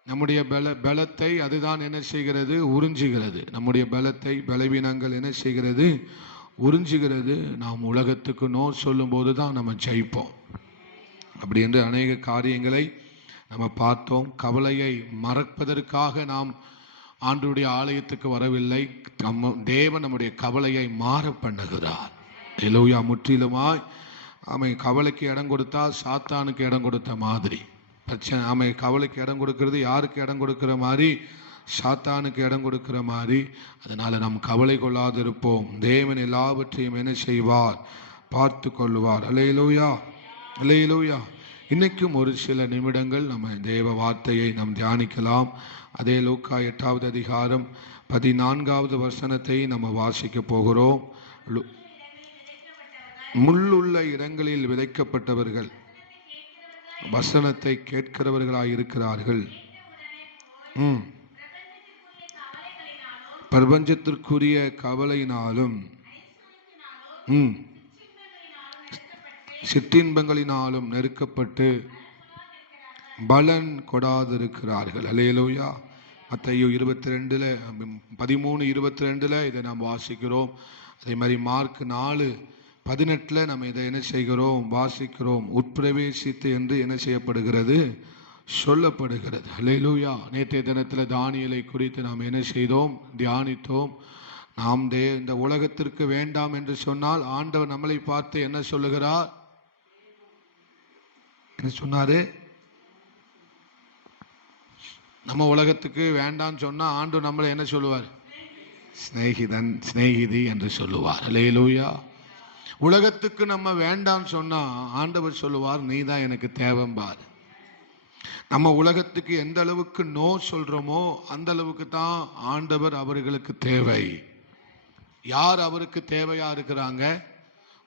நம்முடைய பலத்தை அதுதான் என்ன செய்கிறது? உறிஞ்சுகிறது. நம்முடைய பலத்தை பலவீனங்கள் என்ன செய்கிறது? உறிஞ்சுகிறது. நாம் உலகத்துக்கு நோ சொல்லும் போது தான் நம்ம ஜெயிப்போம். அப்படி என்று அநேக காரியங்களை நம்ம பார்த்தோம். கவலையை மறப்பதற்காக நாம் ஆண்டவருடைய ஆலயத்துக்கு வரவில்லை. தேவன் நம்முடைய கவலையை மாற பண்ணுகிறார். அல்லேலூயா. முற்றிலுமாய் கவலைக்கு இடம் கொடுத்தா சாத்தானுக்கு இடம் கொடுத்த மாதிரி பிரச்சனை. கவலைக்கு இடம் கொடுக்கிறது யாருக்கு இடம் கொடுக்கிற மாதிரி? சாத்தானுக்கு இடம் கொடுக்கிற மாதிரி. அதனால நாம் கவலை கொள்ளாதிருப்போம். தேவன் எல்லாவற்றையும் என்ன செய்வார்? பார்த்து கொள்வார். அல்லேலூயா. அல்லேலூயா. இன்னைக்கும் ஒரு சில நிமிடங்கள் நம்ம தேவ வார்த்தையை நாம் தியானிக்கலாம். அதே லூக்கா 8வது அதிகாரம் 14வது வசனத்தை நம்ம வாசிக்க போகிறோம். முள்ளுள்ள இடங்களில் விதைக்கப்பட்டவர்கள் வசனத்தை கேட்கிறவர்களாய் இருக்கிறார்கள். பிரபஞ்சத்திற்குரிய கவலையினாலும் சிற்றின்பங்களினாலும் நெருக்கப்பட்டு பலன் கொடாதிருக்கிறார்கள். அல்லேலூயா. மத்தேயு 13:22 இதை நாம் வாசிக்கிறோம். அதே மாதிரி மார்க் 4:18 நம்ம இதை என்ன செய்கிறோம்? வாசிக்கிறோம். உட்பிரவேசித்து என்று என்ன செய்யப்படுகிறது? சொல்லப்படுகிறது. அல்லேலூயா. நேற்றைய தினத்தில் தானியேலை குறித்து நாம் என்ன செய்தோம்? தியானித்தோம். நாம் இந்த உலகத்திற்கு வேண்டாம் என்று சொன்னால் ஆண்டவர் நம்மளை பார்த்து என்ன சொல்லுகிறார்? என்ன சொன்னாரு? நம்ம உலகத்துக்கு வேண்டாம் சொன்னா ஆண்டவர் நம்மளை என்ன சொல்லுவார்? சிநேகிதன், சிநேகிதி என்று சொல்லுவார். அல்லேலூயா. உலகத்துக்கு நம்ம வேண்டாம் சொன்னா ஆண்டவர் சொல்லுவார், நீ தான் எனக்கு தேவம்பார். நம்ம உலகத்துக்கு எந்த அளவுக்கு நோ சொல்றோமோ அந்த அளவுக்கு தான் ஆண்டவர் அவர்களுக்கு தேவை. யார் அவருக்கு தேவையா இருக்கிறாங்க?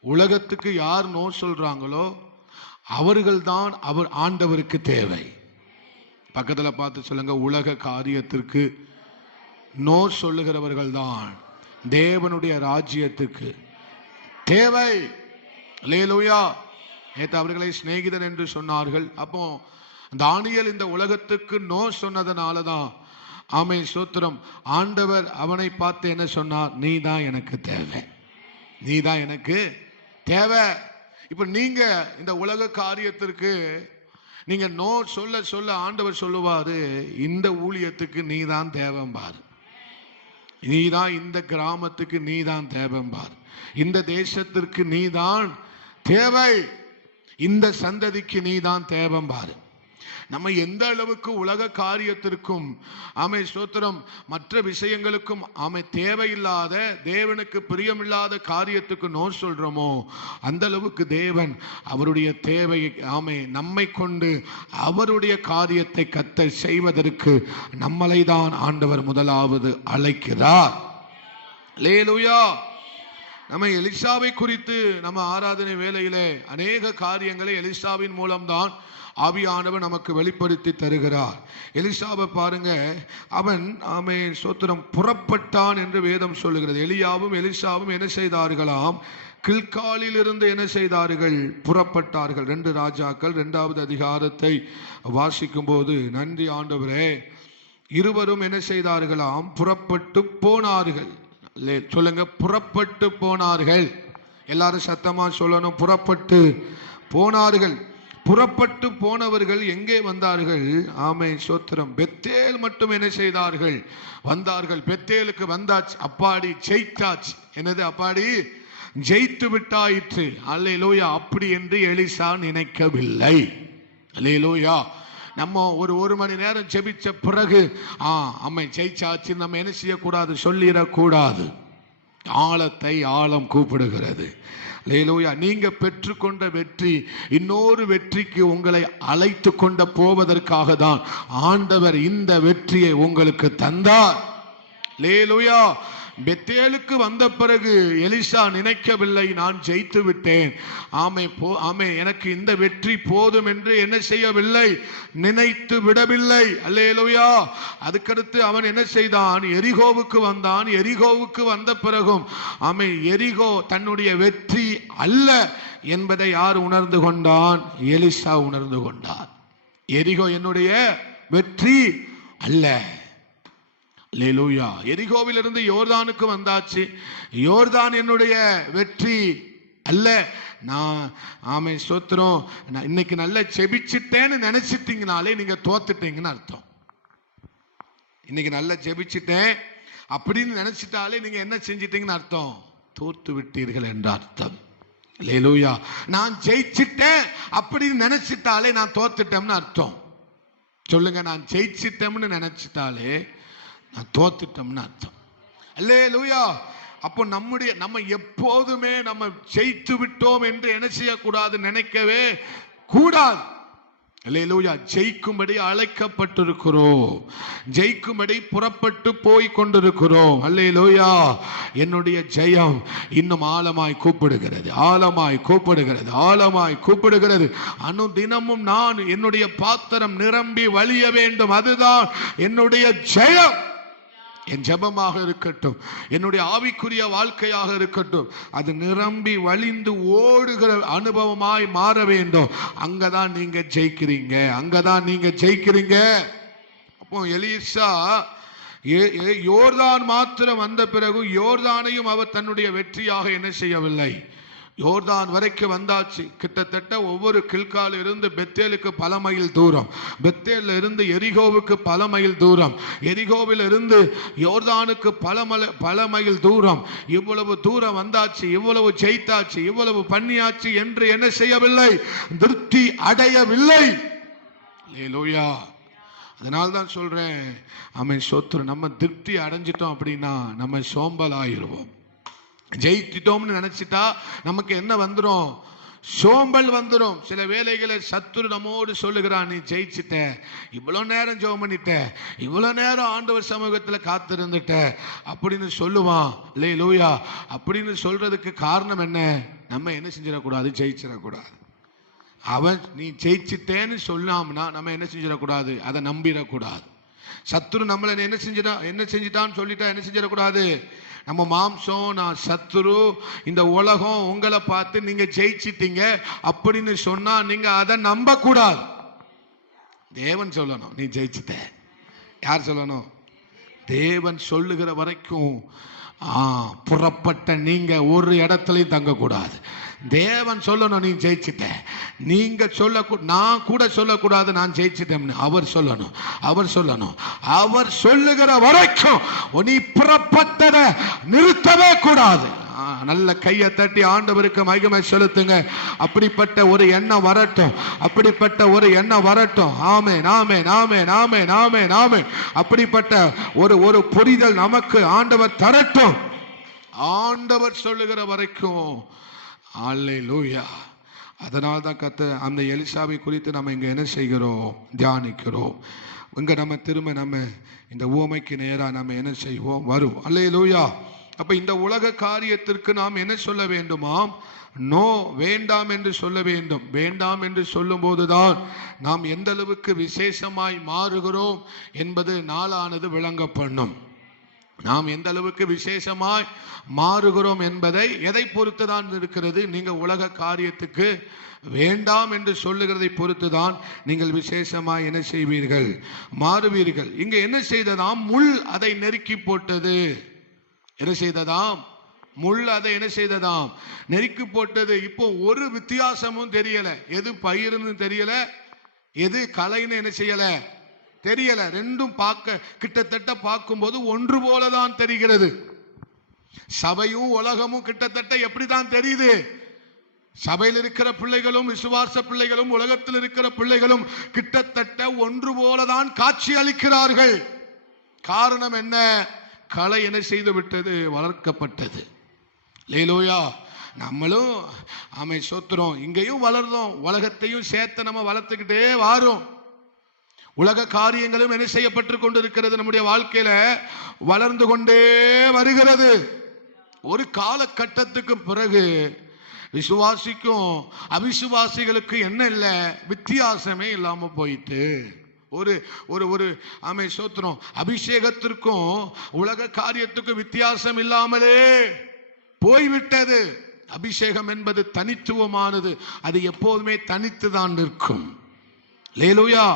உலகத்துக்கு யார் நோ சொல்றாங்களோ அவர்கள் தான் ஆண்டவருக்கு தேவை. பக்கத்துல பார்த்து சொல்லுங்க, உலக காரியத்திற்கு நோ சொல்லுகிறவர்கள் தான் தேவனுடைய ராஜ்யத்துக்கு தேவை. அல்லேலூயா. நேற்று அவர்களை சிநேகிதன் என்று சொன்னார்கள். அப்போ தானியேல் இந்த உலகத்துக்கு நோ சொன்னதனாலதான் ஸ்தோத்திரம், ஆண்டவர் அவனை பார்த்து என்ன சொன்னார்? நீ தான் எனக்கு தேவை, நீ தான் எனக்கு தேவை. இப்ப நீங்க இந்த உலக காரியத்திற்கு நீங்க நோ சொல்ல சொல்ல ஆண்டவர் சொல்லுவாரு, இந்த ஊழியத்துக்கு நீ தான் தேவம்பார், நீ தான் இந்த கிராமத்துக்கு நீ தான் தேவம்பார், இந்த தேசத்திற்கு நீ தான் தேவை, இந்த சந்ததிக்கு நீ தான் தேவம்பார். நம்ம எந்த அளவுக்கு உலக காரியத்திற்கும் ஸ்தோத்திரம் மற்ற விஷயங்களுக்கும் தேவையில்லாத தேவனுக்கு பிரியமில்லாத காரியத்துக்கு நோ சொல்றோமோ அந்த அளவுக்கு தேவன் அவருடைய தேவையை நம்மை கொண்டு அவருடைய காரியத்தை கர்த்தர் செய்வதற்கு நம்மளை தான் ஆண்டவர் முதலாவது அழைக்கிறார். அல்லேலூயா. நம்ம எலிசாவை குறித்து நம்ம ஆராதனை வேளையிலே அநேக காரியங்களை எலிசாவின் மூலம்தான் ஆவியானவர் நமக்கு வெளிப்படுத்தி தருகிறார். எலிசாவை பாருங்க, அவன் சோத்திரம் புறப்பட்டான் என்று வேதம் சொல்லுகிறது. எலியாவும் எலிசாவும் என்ன செய்தார்களாம்? கில்காலில் இருந்து என்ன செய்தார்கள்? புறப்பட்டார்கள். 2 ராஜாக்கள் 2வது அதிகாரத்தை வாசிக்கும் போது, நன்றி ஆண்டவரே, இருவரும் என்ன செய்தார்களாம்? புறப்பட்டு போனார்கள். சொல்லுங்க, புறப்பட்டு போனார்கள். எல்லாரும் சத்தமா சொல்லணும், புறப்பட்டு போனார்கள். புறப்பட்டு போனவர்கள் எங்கே வந்தார்கள்? சோத்திரம், பெத்தேல் மட்டும் என்ன செய்தார்கள்? வந்தார்கள். பெத்தேலுக்கு வந்தாச்சு. அப்பாடி ஜெயித்தாச்சு. என்னது அப்பாடி? ஜெயித்து விட்டாயிற்று. அல்லேலூயா. அப்படி என்று எலிசா நினைக்கவில்லை. அல்லேலூயா. நம்ம ஒரு மணி நேரம் ஜெபிச்ச பிறகு அம்மை ஜெயிச்சாச்சு நம்ம என்ன செய்யக்கூடாது? சொல்லிடக்கூடாது. ஆழத்தை ஆழம் கூப்பிடுகிறது. அல்லேலூயா. நீங்க பெற்றுக்கொண்ட வெற்றி இன்னொரு வெற்றிக்கு உங்களை அழைத்து கொண்டு போவதற்காக தான் ஆண்டவர் இந்த வெற்றியை உங்களுக்கு தந்தார். அல்லேலூயா. பெத்தேலுக்கு வந்த பிறகு எலிசா நினைக்கவில்லை, நான் ஜெயித்து விட்டேன், எனக்கு இந்த வெற்றி போதும் என்று என்ன செய்யவில்லை? நினைத்து விடவில்லை. அல்லேலூயா. அதுக்கடுத்து அவன் என்ன செய்தான்? எரிகோவுக்கு வந்தான். எரிகோவுக்கு வந்த பிறகும் எரிகோ தன்னுடைய வெற்றி அல்ல என்பதை யார் உணர்ந்து கொண்டான்? எலிசா உணர்ந்து கொண்டான். எரிகோ என்னுடைய வெற்றி அல்ல. அல்லேலூயா. எரிகோவிலிருந்து யோர்தானுக்கு வந்தாச்சு. யோர்தான் என்னுடைய வெற்றி அல்ல. நான் சோத்திரம், இன்னைக்கு நல்லா ஜெபிச்சிட்டேன்னு நினைச்சிட்டீங்கனாலே நீங்க தோத்துட்டீங்கன்னு அர்த்தம். இன்னைக்கு நல்லா ஜெபிச்சிட்டேன் அப்படின்னு நினைச்சிட்டாலே நீங்க என்ன செஞ்சிட்டீங்கன்னு அர்த்தம்? தோத்து விட்டீர்கள் என்ற அர்த்தம். அல்லேலூயா. நான் ஜெயிச்சிட்டேன் அப்படின்னு நினைச்சிட்டாலே நான் தோத்துட்டேன்னு அர்த்தம். சொல்லுங்க, நான் ஜெயிச்சிட்டேன்னு நினைச்சிட்டாலே நான் தோத்துட்டோம்னு அர்த்தம். அல்லேலூயா. அப்போ நம்ம எப்போதுமே நம்ம ஜெயித்து விட்டோம் என்று என்ன செய்யக்கூடாது? நினைக்கவே கூடாது. அல்லேலூயா. ஜெயிக்கும்படி அழைக்கப்பட்டிருக்கிறோம். ஜெயிக்கும்படி புறப்பட்டு போய் கொண்டிருக்கிறோம். அல்லேலூயா. என்னுடைய ஜெயம் இன்னும் ஆழமாய் கூப்பிடுகிறது, ஆழமாய் கூப்பிடுகிறது, ஆழமாய் கூப்பிடுகிறது. அனுதினமும் நான் என்னுடைய பாத்திரம் நிரம்பி வழிய வேண்டும். அதுதான் என்னுடைய ஜெயம். என் ஜெபமாக இருக்கட்டும், என்னுடைய ஆவிக்குரிய வாழ்க்கையாக இருக்கட்டும், அது நிரம்பி வழிந்து ஓடுகிற அனுபவமாய் மாற வேண்டும். அங்கதான் நீங்க ஜெயிக்கிறீங்க, அங்கதான் நீங்க ஜெயிக்கிறீங்க. அப்போ எலிசா யோர்தான் மாத்திரம் வந்த பிறகு யோர்தானையும் அவர் தன்னுடைய வெற்றியாக என்ன செய்யவில்லை? யோர்தான் வரைக்கும் வந்தாச்சு. கிட்டத்தட்ட ஒவ்வொரு கில்கால இருந்து பெத்தேலுக்கு பல மைல் தூரம், பெத்தேல இருந்து எரிகோவுக்கு பல மைல் தூரம், எரிகோவில் இருந்து யோர்தானுக்கு பல மைல் தூரம். இவ்வளவு தூரம் வந்தாச்சு, இவ்வளவு ஜெயித்தாச்சு, இவ்வளவு பண்ணியாச்சு என்று என்ன செய்யவில்லை? திருப்தி அடையவில்லை. அல்லேலூயா. அதனால்தான் சொல்றேன், சோத்திரம், நம்ம திருப்தி அடைஞ்சிட்டோம் அப்படின்னா நம்ம சோம்பல் ஆயிருவோம். ஜெயிச்சிட்டோம்னு நினைச்சிட்டா நமக்கு என்ன வந்துடும்? சோம்பல் வந்துடும். சில வேளைகளை சத்துரு நம்மோடு சொல்லுகிறான், நீ ஜெயிச்சிட்ட, இவ்வளவு நேரம் ஜெபம் பண்ணிட்ட, இவ்வளவு நேரம் ஆண்டவர் சமூகத்தில் காத்திருந்துட்ட அப்படின்னு சொல்லுவான். அல்லேலூயா. அப்படின்னு சொல்றதுக்கு காரணம் என்ன? நம்ம என்ன செஞ்சிடக்கூடாது? ஜெயிச்சிடக்கூடாது. அவன் நீ ஜெயிச்சிட்டேன்னு சொல்லாமனா நம்ம என்ன செஞ்சிடக்கூடாது? அதை நம்பிடக்கூடாது. சத்துரு நம்மளை என்ன செஞ்சிட்டான்னு சொல்லிட்டா என்ன செஞ்சிடக்கூடாது? நம்ம மாம்சம், நான் சத்துரு, இந்த உலகம் உங்களை பார்த்து நீங்க ஜெயிச்சிட்டீங்க அப்படின்னு சொன்னா நீங்க அதை நம்ப கூடாது. தேவன் சொல்லணும் நீ ஜெயிச்சிட்ட. யார் சொல்லணும்? தேவன் சொல்லுகிற வரைக்கும் புறப்பட்ட நீங்க ஒரு இடத்துலையும் தங்கக்கூடாது. தேவன் சொல்லணும் நீ ஜெயிச்சிட்ட. நீங்க நான் கூட சொல்லக்கூடாது நான் ஜெயிச்சிட்டேன்னு. அவர் சொல்லணும். அவர் சொல்லுகிற வரைக்கும் நீ புறப்பட்டதை நிறுத்தவே கூடாது. நல்ல கையை தட்டி ஆண்டவருக்கு மகிமை செலுத்துங்க. அப்படிப்பட்ட ஒரு எண்ணம் வரட்டும், அப்படிப்பட்ட ஒரு எண்ணம் வரட்டும். ஆமென், ஆமென், ஆமென், ஆமென், ஆமென், ஆமென். அப்படிப்பட்ட ஒரு புரிதல் நமக்கு ஆண்டவர் தரட்டும். ஆண்டவர் சொல்லுகிற வரைக்கும். அல்லேலூயா. அதனால தான் அந்த எலிசாவை குறித்து நம்ம இங்க என்ன செய்கிறோம்? தியானிக்கிறோம். இங்க நம்ம திரும்ப இந்த உவமைக்கு நேரா நம்ம என்ன செய்வோம்? வரும். அல்லேலூயா. அப்ப இந்த உலக காரியத்திற்கு நாம் என்ன சொல்ல வேண்டுமாம்? நோ, வேண்டாம் என்று சொல்ல வேண்டும். வேண்டாம் என்று சொல்லும் போதுதான் நாம் எந்த அளவுக்கு விசேஷமாய் மாறுகிறோம் என்பது நாளானது விளங்க பண்ணும். நாம் எந்த அளவுக்கு விசேஷமாய் மாறுகிறோம் என்பதை எதை பொறுத்து தான் இருக்கிறது? நீங்க உலக காரியத்துக்கு வேண்டாம் என்று சொல்லுகிறதை பொறுத்துதான் நீங்கள் விசேஷமாய் என்ன செய்வீர்கள்? மாறுவீர்கள். இங்க என்ன செய்ததாம்? முள் அதை நெருக்கி போட்டது. என்ன செய்ததாம்? முள் அதை என்ன செய்ததாம்? நெருக்கி போட்டது. இப்போ ஒரு வித்தியாசமும் தெரியல. எது பயிர்னு தெரியல, எது களைன்னு என்ன செய்யல தெரியல. ரெண்டும் பார்க்க கிட்டத்தட்ட பார்க்கும்போது ஒன்று போலதான் தெரிகிறது. சபையும் உலகமும் கிட்டத்தட்ட எப்படிதான் தெரியுது? சபையில் இருக்கிற பிள்ளைகளும் விசுவாச பிள்ளைகளும் உலகத்தில் இருக்கிற பிள்ளைகளும் கிட்டத்தட்ட ஒன்று போலதான் காட்சி அளிக்கிறார்கள். காரணம் என்ன? களை என்ன செய்து விட்டது? வளர்க்கப்பட்டது. லேலூயா. நம்மளும் ஆமை சோத்திரம், இங்கேயும் வளர்ந்தோம், உலகத்தையும் சேர்த்து நம்ம வளர்த்துக்கிட்டே வாரோம். உலக காரியங்களும் என்ன செய்யப்பட்டு கொண்டிருக்கிறது? நம்முடைய வாழ்க்கையில வளர்ந்து கொண்டே வருகிறது. ஒரு காலகட்டத்துக்கு பிறகு விசுவாசிக்கும் அவிசுவாசிகளுக்கு என்ன இல்லை, வித்தியாசமே இல்லாம போயிட்டு. ஒரு ஒரு ஒரு ஆமை சோத்திரம், அபிஷேகத்திற்கும் உலக காரியத்துக்கும் வித்தியாசம் இல்லாமலே போய்விட்டது. அபிஷேகம் என்பது தனித்துவமானது. அது எப்போதுமே தனித்து தான் நிற்கும். லேலூயா.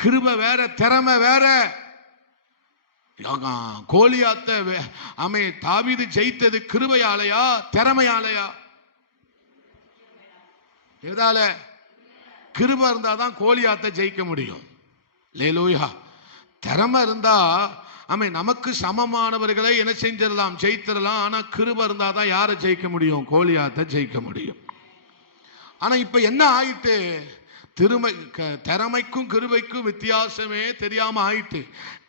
கிருபை வேற, திறமை வேற. கோலியாத்த ஆமே தாவீது ஜெயித்தது கிருபையாலையா திறமையாலையா? எதால? கிருபை இருந்தாதான் கோலியாத்த ஜெயிக்க முடியும். லேலூயா. திறமை இருந்தா ஆமே நமக்கு சமமானவர்களை என்ன செஞ்சிடலாம், ஜெயித்திடலாம். ஆனா கிருபை இருந்தாதான் யாரை ஜெயிக்க முடியும்? கோலியாத்த ஜெயிக்க முடியும். ஆனா இப்ப என்ன ஆயிட்டு? திறமைக்கும் கிருபைக்கும் வித்தியாசமே தெரியாம ஆயிட்டு.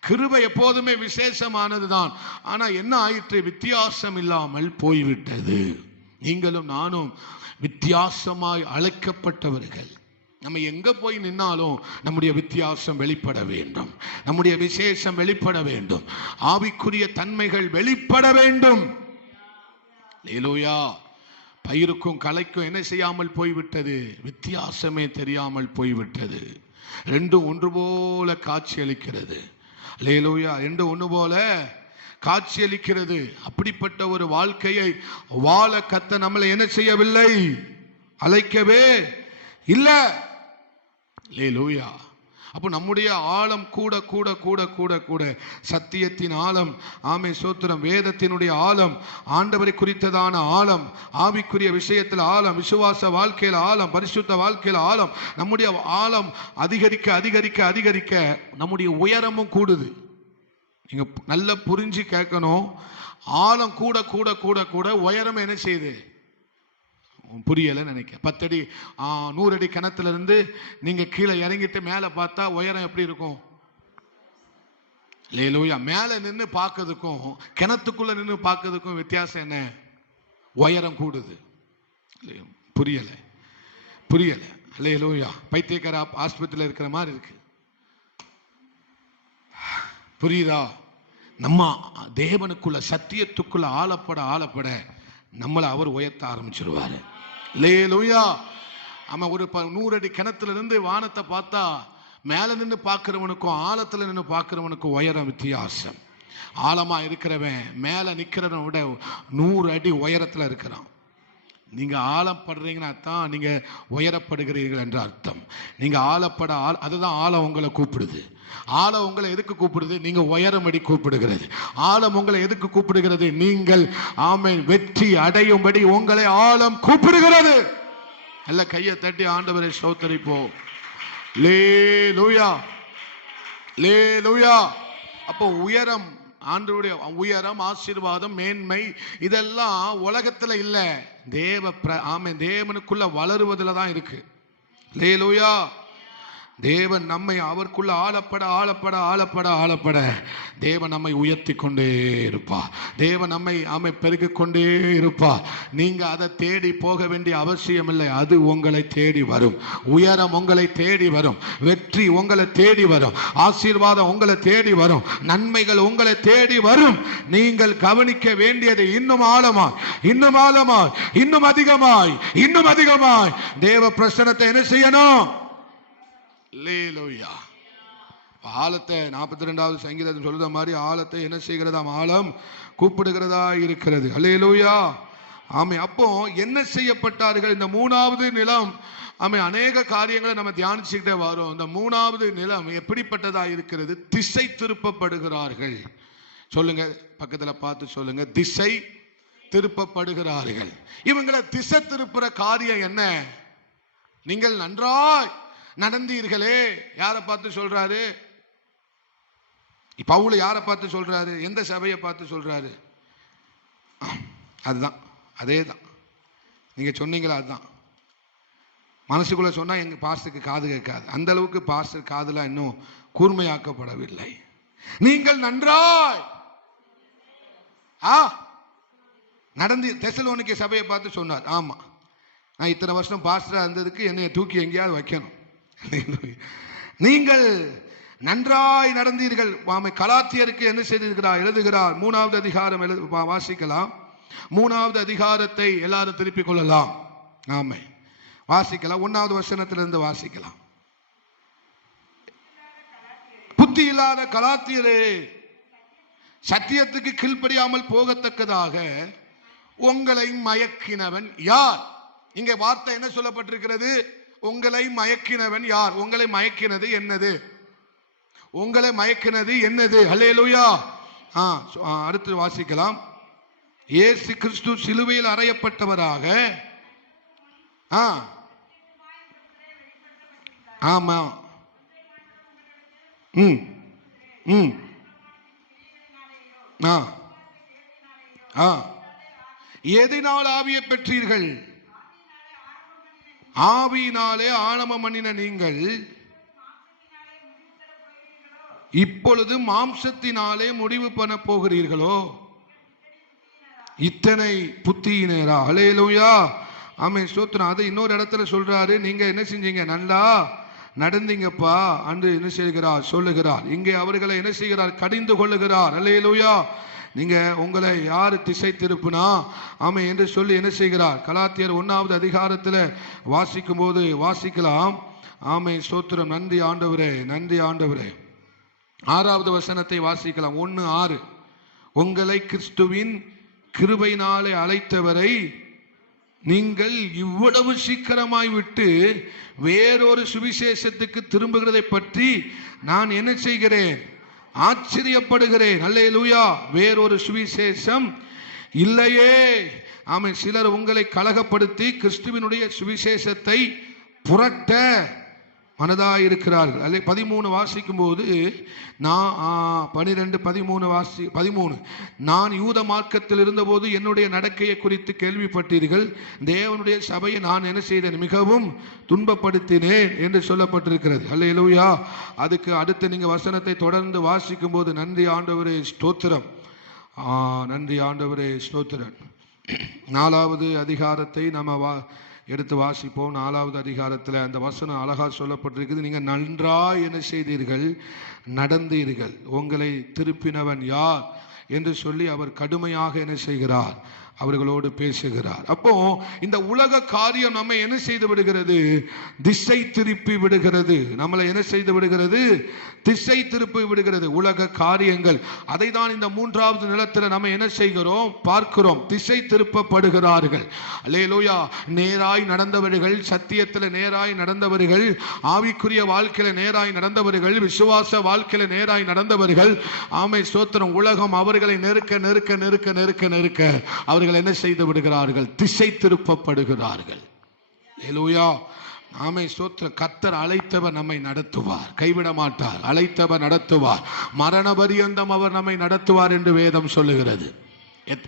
கிருபை எப்போதுமே விசேஷமானதுதான். ஆனா என்ன ஆயிற்று? வித்தியாசம் இல்லாமல் போய்விட்டது. நீங்களும் நானும் வித்தியாசமாய் அழைக்கப்பட்டவர்கள். நம்ம எங்க போய் நின்னாலும் நம்முடைய வித்தியாசம் வெளிப்பட வேண்டும், நம்முடைய விசேஷம் வெளிப்பட வேண்டும், ஆவிக்குரிய தன்மைகள் வெளிப்பட வேண்டும். லேலூயா. பயிருக்கும் களைக்கும் என்ன செய்யாமல் போய்விட்டது? வித்தியாசமே தெரியாமல் போய்விட்டது. ரெண்டும் ஒன்று போல காட்சி அளிக்கிறது. லேலூயா. ரெண்டும் ஒன்று போல காட்சி அளிக்கிறது. அப்படிப்பட்ட ஒரு வாழ்க்கையை வாழ கர்த்தர் நம்மளை என்ன செய்யவில்லை? அழைக்கவே இல்லை. லேலூயா. அப்போ நம்முடைய ஆழம் கூட கூட கூட கூட கூட சத்தியத்தின் ஆழம், ஆமை சோத்திரம், வேதத்தினுடைய ஆழம், ஆண்டவரை குறித்ததான ஆழம், ஆவிக்குரிய விஷயத்தில் ஆழம், விசுவாச வாழ்க்கையில் ஆழம், பரிசுத்த வாழ்க்கையில் ஆழம், நம்முடைய ஆழம் அதிகரிக்க அதிகரிக்க அதிகரிக்க நம்முடைய உயரமும் கூடுது. நீங்க நல்லா புரிஞ்சு கேட்கணும். ஆழம் கூட கூட கூட கூட உயரம் என்ன செய்யுது? புரியல நினைக்க. 10 அடி 100 அடி கிணத்துல இருந்து நீங்க கீழே இறங்கிட்டு மேல பார்த்தா உயரம் எப்படி இருக்கும்? லேலூயா. மேல நின்று பார்க்கறதுக்கும் கிணத்துக்குள்ள நின்று பார்க்கறதுக்கும் வித்தியாசம் என்ன? உயரம் கூடுது. புரியல புரியல. லேலூயா. பைத்தியக்கார ஆஸ்பத்திரியில் இருக்கிற மாதிரி இருக்கு. புரியுதா? நம்ம தேவனுக்குள்ள சத்தியத்துக்குள்ள ஆளப்பட ஆளப்பட நம்மளை அவர் உயர்த்த ஆரம்பிச்சிருவாரு. லேலூயா. ஆமா. ஒரு 100 அடி கிணத்துல இருந்து வானத்தை பார்த்தா மேல நின்று பார்க்கிறவனுக்கும் ஆழத்துல நின்று பார்க்கிறவனுக்கும் உயரம் வித்தியாசம். ஆழமா இருக்கிறவன் மேல நிக்கிறவனை விட 100 அடி உயரத்துல இருக்கிறான். நீங்க ஆழப்படுறீங்கன்னா தான் நீங்க உயரப்படுகிறீர்கள் என்ற அர்த்தம். நீங்க ஆழப்பட அதுதான் ஆழம் உங்களை கூப்பிடுது. ஆழம் உங்களை எதுக்கு கூப்பிடுது? நீங்க உயரம்படி கூப்பிடுகிறது. ஆழம் உங்களை எதுக்கு கூப்பிடுகிறது? நீங்கள் ஆமென் வெற்றி அடையும்படி உங்களை ஆழம் கூப்பிடுகிறது. நல்ல கையை தட்டி ஆண்டவரை ஸ்தோத்திரிப்போம். லேலூயா லேலூயா. அப்போ உயரம், ஆண்டவருடைய உயரம், ஆசீர்வாதம், மேன்மை இதெல்லாம் உலகத்துல இல்ல, தேவனுக்குள்ள வளருவதில் தான் இருக்கு. லேலூயா. தேவன் நம்மை அவருக்குள்ள ஆளப்பட ஆளப்பட ஆளப்பட ஆளப்பட தேவன் நம்மை உயர்த்தி கொண்டே இருப்பா. தேவன் நம்மை பெருகிக் கொண்டே இருப்பா. நீங்க அதை தேடி போக வேண்டிய அவசியம் இல்லை. அது உங்களை தேடி வரும். உயரம் உங்களை தேடி வரும். வெற்றி உங்களை தேடி வரும். ஆசீர்வாதம் உங்களை தேடி வரும். நன்மைகள் உங்களை தேடி வரும். நீங்கள் கவனிக்க வேண்டியது இன்னும் ஆழமாய், இன்னும் ஆழமாய், இன்னும் அதிகமாய், இன்னும் அதிகமாய் தேவ பிரசன்னத்தை என்ன செய்யணும்? அல்லேலூயா. ஆழத்தை 42வது சங்கீதம் சொல்லுற மாதிரி ஆழத்தை என்ன செய்கிறதாம்? ஆழம் கூப்பிடுகிறதா இருக்கிறது. அல்லேலூயா. ஆமே. அப்போ என்ன செய்யப்பட்டார்கள்? இந்த 3வது நிலம், ஆமே, அநேக காரியங்களை நம்ம தியானிச்சுக்கிட்டே வரோம். இந்த 3வது நிலம் எப்படிப்பட்டதா இருக்கிறது? திசை திருப்பப்படுகிறார்கள். சொல்லுங்க, பக்கத்துல பார்த்து சொல்லுங்க, திசை திருப்பப்படுகிறார்கள். இவங்களை திசை திருப்புற காரியம் என்ன? நீங்கள் நன்றாய் நடந்தீர்களே. யாரை பார்த்து சொல்றாரு? பவுல் யாரை பார்த்து சொல்றாரு? எந்த சபையை பார்த்து சொல்றாரு? அதுதான், அதே தான் நீங்க சொன்னீங்களா? அதுதான் மனசுக்குள்ள சொன்னா எங்க பாஸ்டருக்கு காது கேட்காது. அந்த அளவுக்கு பாஸ்டர் காதுலாம் இன்னும் கூர்மையாக்கப்படவில்லை. நீங்கள் நன்றாய் நடந்து தெசலோனிக்கே சபையை பார்த்து சொன்னார். ஆமா, நான் இத்தனை வருஷம் பாஸ்டரா இருந்ததுக்கு என்னை தூக்கி எங்கேயாவது வைக்கணும். நீங்கள் நன்றாய் நடந்தீர்கள். கலாத்தியருக்கு என்ன செய்திருக்கிறார்? எழுதுகிறார். 3வது அதிகாரம் வாசிக்கலாம். 3வது அதிகாரத்தை எல்லாரும் திருப்பிக் கொள்ளலாம். ஆமே, வாசிக்கலாம். 1வது வசனத்திலிருந்து வாசிக்கலாம். புத்தி இல்லாத கலாத்தியரே, சத்தியத்துக்கு கீழ்ப்படியாமல் போகத்தக்கதாக உங்களை மயக்கினவன் யார்? இங்க வார்த்தை என்ன சொல்லப்பட்டிருக்கிறது? உங்களை மயக்கினவன் யார்? உங்களை மயக்கினது என்னது? உங்களை மயக்கினது என்னது? அல்லேலூயா. அடுத்து வாசிக்கலாம். இயேசு கிறிஸ்து சிலுவையில் அறையப்பட்டவராக, ஆமா, எதினால் ஆவியை பெற்றீர்கள்? ஆவியினாலே ஆணவம் பண்ணின நீங்கள் இப்பொழுது மாம்சத்தினாலே முடிவு பண்ண போகிறீர்களோ? இத்தனை புத்தியினரா? அல்லேலூயா. ஆமே, ஸ்தோத்திரம். அது இன்னொரு இடத்துல சொல்றாரு. நீங்க என்ன செஞ்சீங்க? நல்லா நடந்தீங்கப்பா என்று என்ன செய்கிறார்? சொல்லுகிறார். இங்கே அவர்களை என்ன செய்கிறார்? கடிந்து கொள்ளுகிறார். அல்லேலூயா. நீங்க உங்களை யாரு திசை திருப்புனா ஆமே என்று சொல்லி என்ன செய்கிறார்? கலாத்தியர் 1வது அதிகாரத்தில் வாசிக்கும் போது வாசிக்கலாம். ஆமே, ஸ்தோத்திரம். நன்றி ஆண்டவரே, நன்றி ஆண்டவரே. 6வது வசனத்தை வாசிக்கலாம். 1:6. உங்களை கிறிஸ்துவின் கிருபையினாலே அழைத்தவரை நீங்கள் இவ்வளவு சீக்கிரமாய் விட்டு வேறொரு சுவிசேஷத்துக்கு திரும்புகிறதை பற்றி நான் என்ன செய்கிறேன்? ஆச்சரியப்படுகிறேன். அல்லேலூயா. வேறொரு சுவிசேஷம் இல்லையே. ஆமே, சிலர் உங்களை கலகப்படுத்தி கிறிஸ்துவினுடைய சுவிசேஷத்தை புரட்ட மனதாக இருக்கிறார்கள். அல்ல 13 வாசிக்கும் போது நான் 12:13 நான் யூத மார்க்கத்தில் இருந்தபோது என்னுடைய நடக்கையை குறித்து கேள்விப்பட்டீர்கள். தேவனுடைய சபையை நான் என்ன செய்தேன்? மிகவும் துன்பப்படுத்தினேன் என்று சொல்லப்பட்டிருக்கிறது. அல்லேலூயா. அதுக்கு அடுத்து நீங்க வசனத்தை தொடர்ந்து வாசிக்கும் போது நன்றி ஆண்டவரே ஸ்தோத்திரம், நன்றி ஆண்டவரே ஸ்தோத்திரம். 4வது அதிகாரத்தை நம்ம எடுத்து வாசிப்போம். 4வது அதிகாரத்தில் அந்த வசனம் அழகா சொல்லப்பட்டிருக்குது. நீங்க நன்றாய் என்ன செய்தீர்கள்? நடந்தீர்கள். உங்களை திருப்பினவன் யார் என்று சொல்லி அவர் கடுமையாக என்ன செய்கிறார்? அவர்களோடு பேசுகிறார். அப்போ இந்த உலக காரியம் நம்ம என்ன செய்து விடுகிறது? திசை திருப்பி விடுகிறது. நம்மளை என்ன செய்து விடுகிறது? திசை திருப்பி விடுகிறது உலக காரியங்கள். அதை தான் இந்த 3வது நிலத்தில் நம்ம என்ன செய்கிறோம்? பார்க்கிறோம். திசை திருப்பப்படுகிறார்கள். அல்லேலூயா. நேராய் நடந்தவர்கள், சத்தியத்தில் நேராய் நடந்தவர்கள், ஆவிக்குரிய வாழ்க்கையில நேராய் நடந்தவர்கள், விசுவாச வாழ்க்கையில நேராய் நடந்தவர்கள். ஆமை ஸ்தோத்திரம். உலகம் அவர்களை நெருக்க நெருக்க நெருக்க நெருக்க நெருக்க அவர்கள் என்ன செய்து விடுகிறார்கள்? திசை திருப்பப்படுகிறார்கள். அல்லேலூயா. ஆமே ஸ்தோத்திரம். கர்த்தர் அழைத்தவர் நம்மை நடத்துவார், கைவிட மாட்டார். அழைத்தவர் நடத்துவார், மரண பரியந்தம் அவர் நம்மை நடத்துவார் என்று வேதம் சொல்லுகிறது.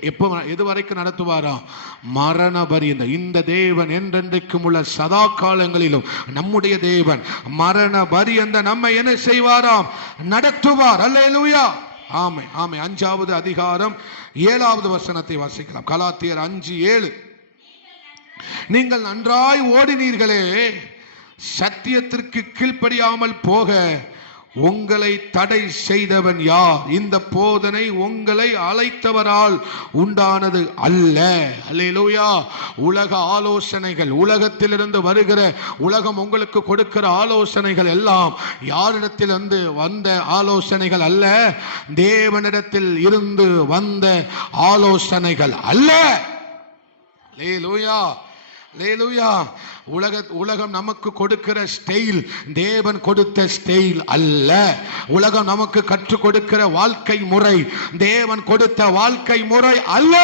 எப்போ எது வரைக்கும் நடத்துவாராம்? மரண பரியந்தம். இந்த தேவன் என்றென்றைக்கும் உள்ள சதா காலங்களிலும் நம்முடைய தேவன் மரண பரியந்த நம்மை என்ன செய்வாராம்? நடத்துவார். அல்லேலூயா. ஆமே ஆமே. 5வது அதிகாரம் 7வது வசனத்தை வாசிக்கலாம். கலாத்தியர் 5:7. நீங்கள் நன்றாய் ஓடினீர்களே, சத்தியத்திற்கு கீழ்ப்படியாமல் போக உங்களை தடை செய்தவன் யார்? இந்த போதனை உங்களை அழைத்தவரால் உண்டானது அல்ல. அல்லேலூயா. உலக ஆலோசனைகள், உலகத்திலிருந்து வருகிற, உலகம் உங்களுக்கு கொடுக்கிற ஆலோசனைகள் எல்லாம் யாரிடத்திலிருந்து வந்த ஆலோசனைகள் அல்ல, தேவனிடத்தில் இருந்து வந்த ஆலோசனைகள் அல்ல. அல்லேலூயா. அல்லேலூயா. உலகம் நமக்கு கொடுக்கிற ஸ்டைல் தேவன் கொடுத்த ஸ்டைல் அல்ல. உலகம் நமக்கு கற்றுக் கொடுக்கிற வாழ்க்கை முறை தேவன் கொடுத்த வாழ்க்கை முறை அல்ல.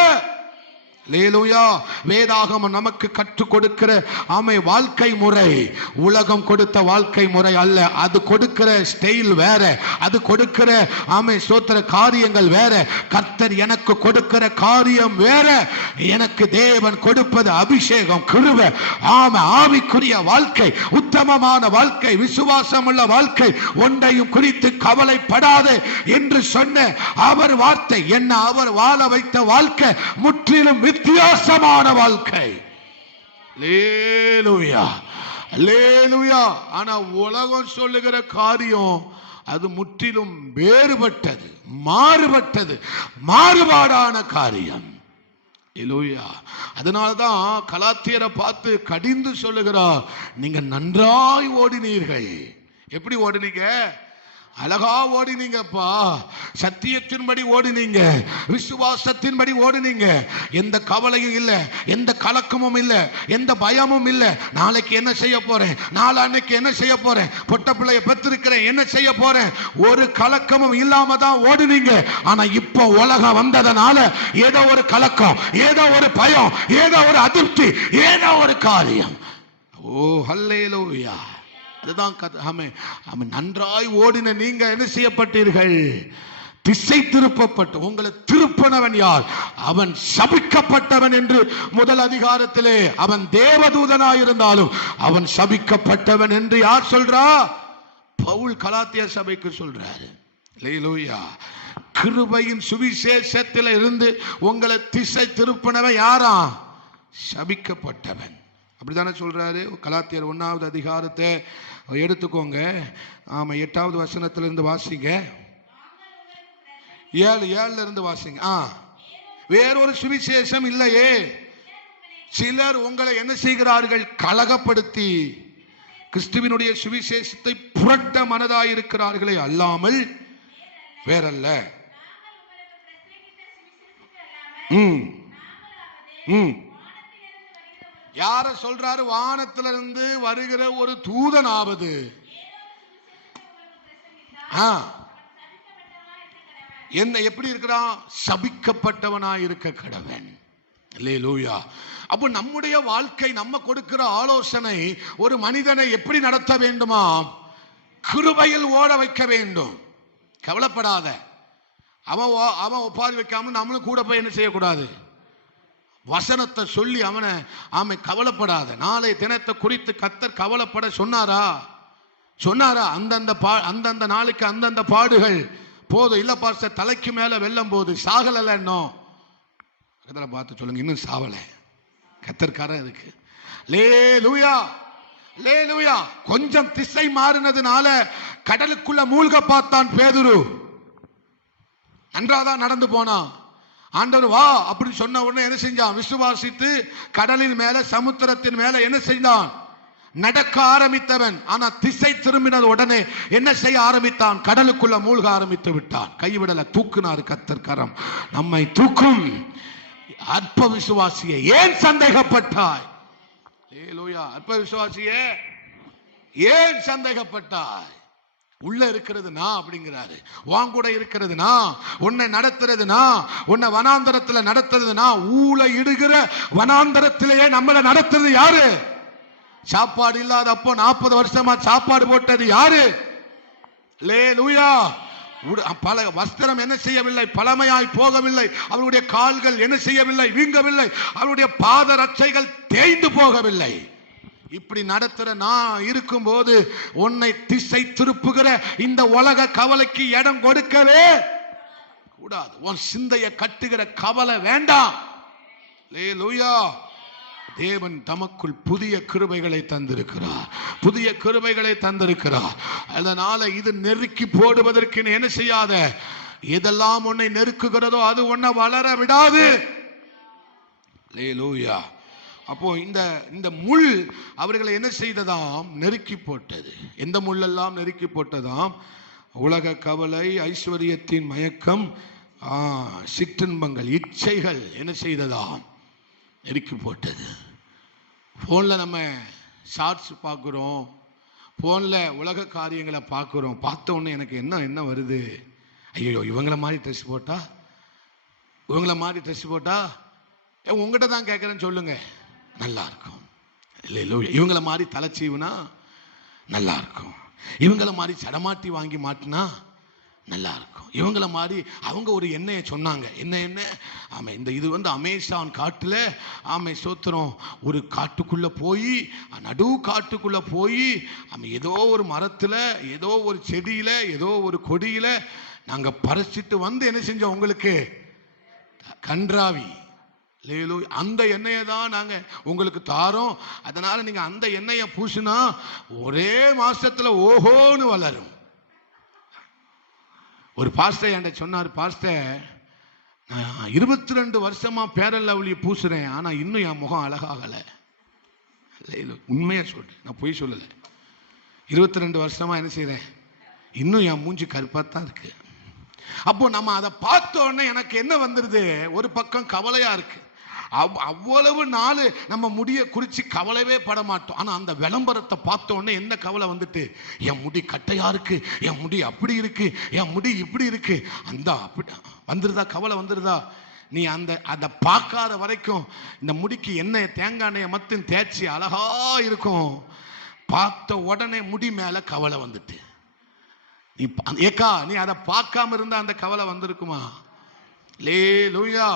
அல்லேலூயா. வேதாகமம் நமக்கு கற்றுக் கொடுக்கிற வாழ்க்கை முறை உலகம் கொடுத்த வாழ்க்கை முறை அல்ல. அது கொடுக்கிற ஸ்டைல் வேற, அது கொடுக்கிற சோத்திர காரியங்கள் வேற. கர்த்தர் எனக்கு கொடுக்கிற காரியம் வேற. எனக்கு தேவன் கொடுப்பது அபிஷேகம், கிருபை, ஆவிக்குரிய வாழ்க்கை, உத்தமமான வாழ்க்கை, விசுவாசம் உள்ள வாழ்க்கை. ஒன்றையும் குறித்து கவலைப்படாதே என்று சொன்ன அவர் வார்த்தை என்ன? அவர் வாழ வைத்த வாழ்க்கை முற்றிலும் வித்தியாசமான வாழ்க்கை. அல்லேலூயா. அல்லேலூயா. ஆனா உலகம் சொல்லுகிற காரியம் அது முற்றிலும் வேறுபட்டது, மாறுபட்டது, மாறுபாடான காரியம். அல்லேலூயா. அதனால்தான் கலாத்தியரை பார்த்து கடிந்து சொல்லுகிறார், நீங்க நன்றாய் ஓடினீர்கள். எப்படி ஓடினீங்க? அழகா ஓடினீங்கப்பா. சத்தியத்தின்படி ஓடினீங்க, விசுவாசத்தின்படி ஓடினீங்க. எந்த கவலையும் இல்லை, எந்த கலக்கமும் இல்லை, எந்த பயமும் இல்லை. நாளைக்கு என்ன செய்ய போறேன், நாளைக்கு என்ன செய்ய போறேன், பொட்ட பிள்ளைய பெற்றிருக்கிறேன், என்ன செய்ய போறேன், ஒரு கலக்கமும் இல்லாம தான் ஓடினீங்க. ஆனா இப்போ உலகம் வந்ததனால ஏதோ ஒரு கலக்கம், ஏதோ ஒரு பயம், ஏதோ ஒரு அதிருப்தி, ஏதோ ஒரு காரியம். ஓ ஹல்லேலூயா. அதுதான் நன்றாய் ஓடின நீங்க என்ன செய்யப்பட்டீர்கள்? திசை திருப்பப்பட்டு. உங்களை திருப்பனவன் யார்? அவன் சபிக்கப்பட்டவன் என்று முதல் அதிகாரத்திலே அவன் தேவதூதனாயிருந்தாலும் அவன் சபிக்கப்பட்டவன் என்று யார் சொல்றா? பவுல் கலாத்திய சபைக்கு சொல்றாரு. அல்லேலூயா. கிருபையின் சுவிசேஷத்தில் இருந்து உங்களை திசை திருப்பனவன் யாரா? சபிக்கப்பட்டவன். அப்படித்தானே சொல்றாரு. கலாத்தியர் 1வது அதிகாரத்தை எடுத்துக்கோங்க. 8வது வசனத்திலிருந்து வாசிங்க. 7 இருந்து வாசிங்க. வேறொரு சுவிசேஷம் இல்லையே. சிலர் உங்களை என்ன செய்கிறார்கள்? கலகப்படுத்தி கிறிஸ்துவினுடைய சுவிசேஷத்தை புரட்ட மனதாயிருக்கிறார்களே அல்லாமல் வேறல்ல. யார சொல்றாரு? வானத்திலிருந்து வருகிற ஒரு தூதனாவது என்ன எப்படி இருக்கிறான்? சபிக்கப்பட்டவனாய் இருக்க கடவன். அல்லேலூயா. அப்போ நம்முடைய வாழ்க்கை, நம்ம கொடுக்கிற ஆலோசனை ஒரு மனிதனை எப்படி நடத்த வேண்டுமா? கிருபையில் ஓட வைக்க வேண்டும். கவலைப்படாத. அவன் ஒப்பாரி வைக்காம நம்மளும் கூட போய் என்ன செய்யக்கூடாது? வசனத்தை சொல்லி அவனை கவலைப்படாத. நாளை தினத்தை குறித்து கர்த்தர் கவலைப்பட சொன்னாரா? அந்தந்த நாளைக்கு அந்தந்த பாடுகள் போதும். இல்ல பாஸ்டர், தலைக்கு மேல வெள்ளம் போது சாகல. இன்னும் பார்த்து சொல்லுங்க, இன்னும் சாவல. கர்த்தர்காரன் இருக்கு. அல்லேலூயா. அல்லேலூயா. கொஞ்சம் திசை மாறினதுனால கடலுக்குள்ள மூழ்க பார்த்தான் பேதுரு. நன்றாதான் நடந்து போனான். ஆண்டவர் வா அப்படின்னு சொன்ன உடனே என்ன செஞ்சான்? விசுவாசித்து கடலின் மேல, சமுத்திரத்தின் மேல என்ன செய்தான்? நடக்க ஆரம்பித்தவன். ஆனா திசை திரும்பினது உடனே என்ன செய்ய ஆரம்பித்தான்? கடலுக்குள்ள மூழ்க ஆரம்பித்து விட்டான். கைவிடல, தூக்குனாரு கர்த்தர். நம்மை தூக்கும். அற்ப விசுவாசியே, ஏன் சந்தேகப்பட்டாய்? அல்லேலூயா. அற்ப விசுவாசியே, ஏன் சந்தேகப்பட்டாய்? உள்ள இருக்கிறது நான் அப்படிங்கிறாரு. வாங்கூட இருக்கிறது நான், உன்னை நடத்துறது நான், உன்னை வனாந்தரத்துல நடத்துறது நான். ஊழ இடுகிற வனாந்தரத்திலேயே நம்மளை நடத்துறது யாரு? சாப்பாடு இல்லாத அப்போ 40 வருஷமா சாப்பாடு போட்டது யாரு? அல்லேலூயா. பல வஸ்திரம் என்ன செய்யவில்லை, பழமையாய் போகவில்லை. அவருடைய கால்கள் என்ன செய்யவில்லை, வீங்கவில்லை. அவருடைய பாத ரட்சைகள் தேய்ந்து போகவில்லை. இப்படி நடத்துற நான் இருக்கும்போது உன்னை திசை திருப்புகிற இந்த உலக கவலைக்கு இடம் கொடுக்கவே கூடாது. உன் சிந்தையை கட்டுகிற கவலை வேண்டாம். அல்லேலூயா. தேவன் தமக்குள் புதிய கிருபைகளை தந்திருக்கிறார், புதிய கிருபைகளை தந்திருக்கிறார். அதனால இது நெருக்கி போடுவதற்கு என்ன செய்யாத, எதெல்லாம் உன்னை நெருக்குகிறதோ அது உன்னை வளர விடாது. அல்லேலூயா. அப்போ இந்த முள் அவர்களை என்ன செய்ததாம், நெருக்கி போட்டது. எந்த முள்ளெல்லாம் நெருக்கி போட்டதாம், உலக கவலை, ஐஸ்வர்யத்தின் மயக்கம், சிற்றின்பங்கள், இச்சைகள் என்ன செய்ததாம், நெருக்கி போட்டது. ஃபோனில் நம்ம ஷார்ட்ஸ் பார்க்குறோம், ஃபோனில் உலக காரியங்களை பார்க்குறோம். பார்த்த உடனே எனக்கு என்ன வருது, ஐயோ இவங்கள மாதிரி ட்ரெஸ் போட்டா, இவங்கள மாதிரி ட்ரெஸ் போட்டா, உங்ககிட்ட தான் கேட்குறேன்னு சொல்லுங்க, நல்லா இருக்கும். இல்லை இவங்கள மாதிரி தலைச்சீவுனா நல்லா இருக்கும், இவங்கள மாதிரி சடமாட்டி வாங்கி மாட்டினா நல்லா இருக்கும். இவங்கள மாதிரி அவங்க ஒரு எண்ணெயை சொன்னாங்க. என்ன ஆமாம், இந்த இது அமேசான் காட்டில், ஆமை சோத்திரம், ஒரு காட்டுக்குள்ளே போய், நடு காட்டுக்குள்ளே போய், ஆமாம், ஏதோ ஒரு மரத்தில், ஏதோ ஒரு செடியில், ஏதோ ஒரு கொடியில் நாங்கள் பறிச்சிட்டு வந்து என்ன செஞ்சோம், உங்களுக்கு கன்றாவி, அந்த எண்ணெயை தான் நாங்கள் உங்களுக்கு தாரோம். அதனால நீங்கள் அந்த எண்ணெயை பூசினா ஒரே மாசத்துல ஓஹோன்னு வளரும். ஒரு பாஸ்டர் என்கிட்ட சொன்னார், பாஸ்டர் நான் 22 வருஷமா பேரல் லவ்லி பூசுறேன், ஆனா இன்னும் என் முகம் அழகாகலை. உண்மையா சொல்றேன், நான் பொய் சொல்லலை. 22 வருஷமா என்ன செய்யறேன், இன்னும் என் மூஞ்சி கருப்பாத்தான் இருக்கு. அப்போ நம்ம அதை பார்த்த உடனே எனக்கு என்ன வந்துருது, ஒரு பக்கம் கவலையா இருக்கு. அவ்வளவு நாள் நம்ம முடிய குறிச்சு கவலைவே பட மாட்டோம். ஆனா அந்த விளம்பரத்தை பார்த்த உடனே என்ன கவலை வந்துட்டு, என் முடி கட்டையா இருக்கு, என் முடி அப்படி இருக்கு, என் முடி இப்படி இருக்கு, அந்த அப்படி வந்துருதா, கவலை வந்துருதா. நீ அதை பார்க்காத வரைக்கும் இந்த முடிக்கு எண்ணெய், தேங்காய் எண்ணெயை மட்டும் தேய்ச்சி அழகா இருக்கும். பார்த்த உடனே முடி மேல கவலை வந்துட்டு, ஏக்கா நீ அதை பார்க்காம இருந்தா அந்த கவலை வந்திருக்குமா? அல்லேலூயா.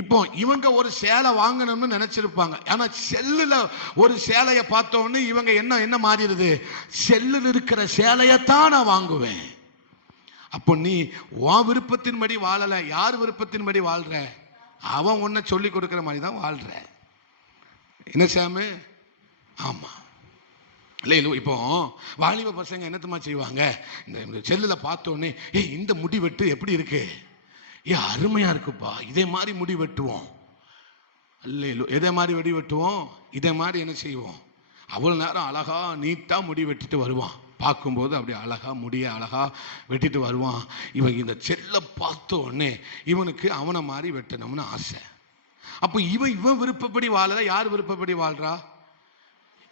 இப்போ இவங்க ஒரு சேலை வாங்கணும்னு நினைச்சிருப்பாங்க. ஆனா செல்லுல ஒரு சேலையை பார்த்த உடனே இவங்க என்ன மாறிடுது, செல்லுல இருக்கிற சேலையத்தான் நான் வாங்குவேன். அப்போ நீ உன் விருப்பத்தின்படி வாழல, யார் விருப்பத்தின்படி வாழ்ற, அவன் உன்னை சொல்லி கொடுக்கிற மாதிரி தான் வாழ்ற. என்ன சாமு? ஆமா. இல்லை இப்போ வாலிப பசங்க என்னத்தமா செய்வாங்க, இந்த செல்லுல பார்த்த உடனே இந்த முடி வெட்டு எப்படி இருக்கு, அருமையா இருக்குப்பா, இதே மாதிரி முடி வெட்டுவோம். அல்ல எதே மாதிரி வெடி வெட்டுவோம், இதே மாதிரி என்ன செய்வோம், அவ்வளவு நேரம் அழகா நீட்டா முடி வெட்டிட்டு வருவான். பார்க்கும்போது அப்படி அழகா முடிய அழகா வெட்டிட்டு வருவான். இவன் இந்த செல்லை பார்த்த உடனே இவனுக்கு அவனை மாதிரி வெட்டணும்னு ஆசை. அப்போ இவன் விருப்பப்படி வாழல, யார் விருப்பப்படி வாழ்றா?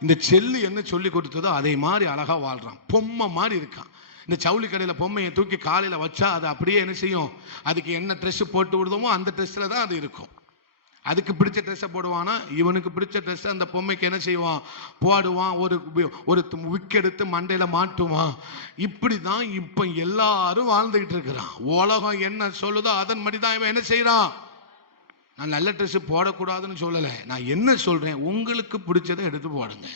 இந்த செல்லு என்ன சொல்லி கொடுத்ததோ அதே மாதிரி அழகா வாழ்றான், பொம்மை மாதிரி இருக்கான். இந்த ஜவுளி கடையில் பொம்மையை தூக்கி காலையில் வச்சா அது அப்படியே என்ன செய்யும், அதுக்கு என்ன ட்ரெஸ் போட்டு விடுதோமோ அந்த ட்ரெஸ்ல தான் அது இருக்கும். அதுக்கு பிடிச்ச ட்ரெஸ்ஸை போடுவானா, இவனுக்கு பிடிச்ச ட்ரெஸ் அந்த பொம்மைக்கு என்ன செய்வான், போடுவான், ஒரு விக் எடுத்து மண்டையில மாட்டுவான். இப்படி தான் இப்போ எல்லாரும் வாழ்ந்துகிட்டு இருக்கிறான். உலகம் என்ன சொல்லுதோ அதன்படி தான் இவன் என்ன செய்யறான். நான் நல்ல ட்ரெஸ் போடக்கூடாதுன்னு சொல்லலை, நான் என்ன சொல்றேன், உங்களுக்கு பிடிச்சதை எடுத்து போடுங்க.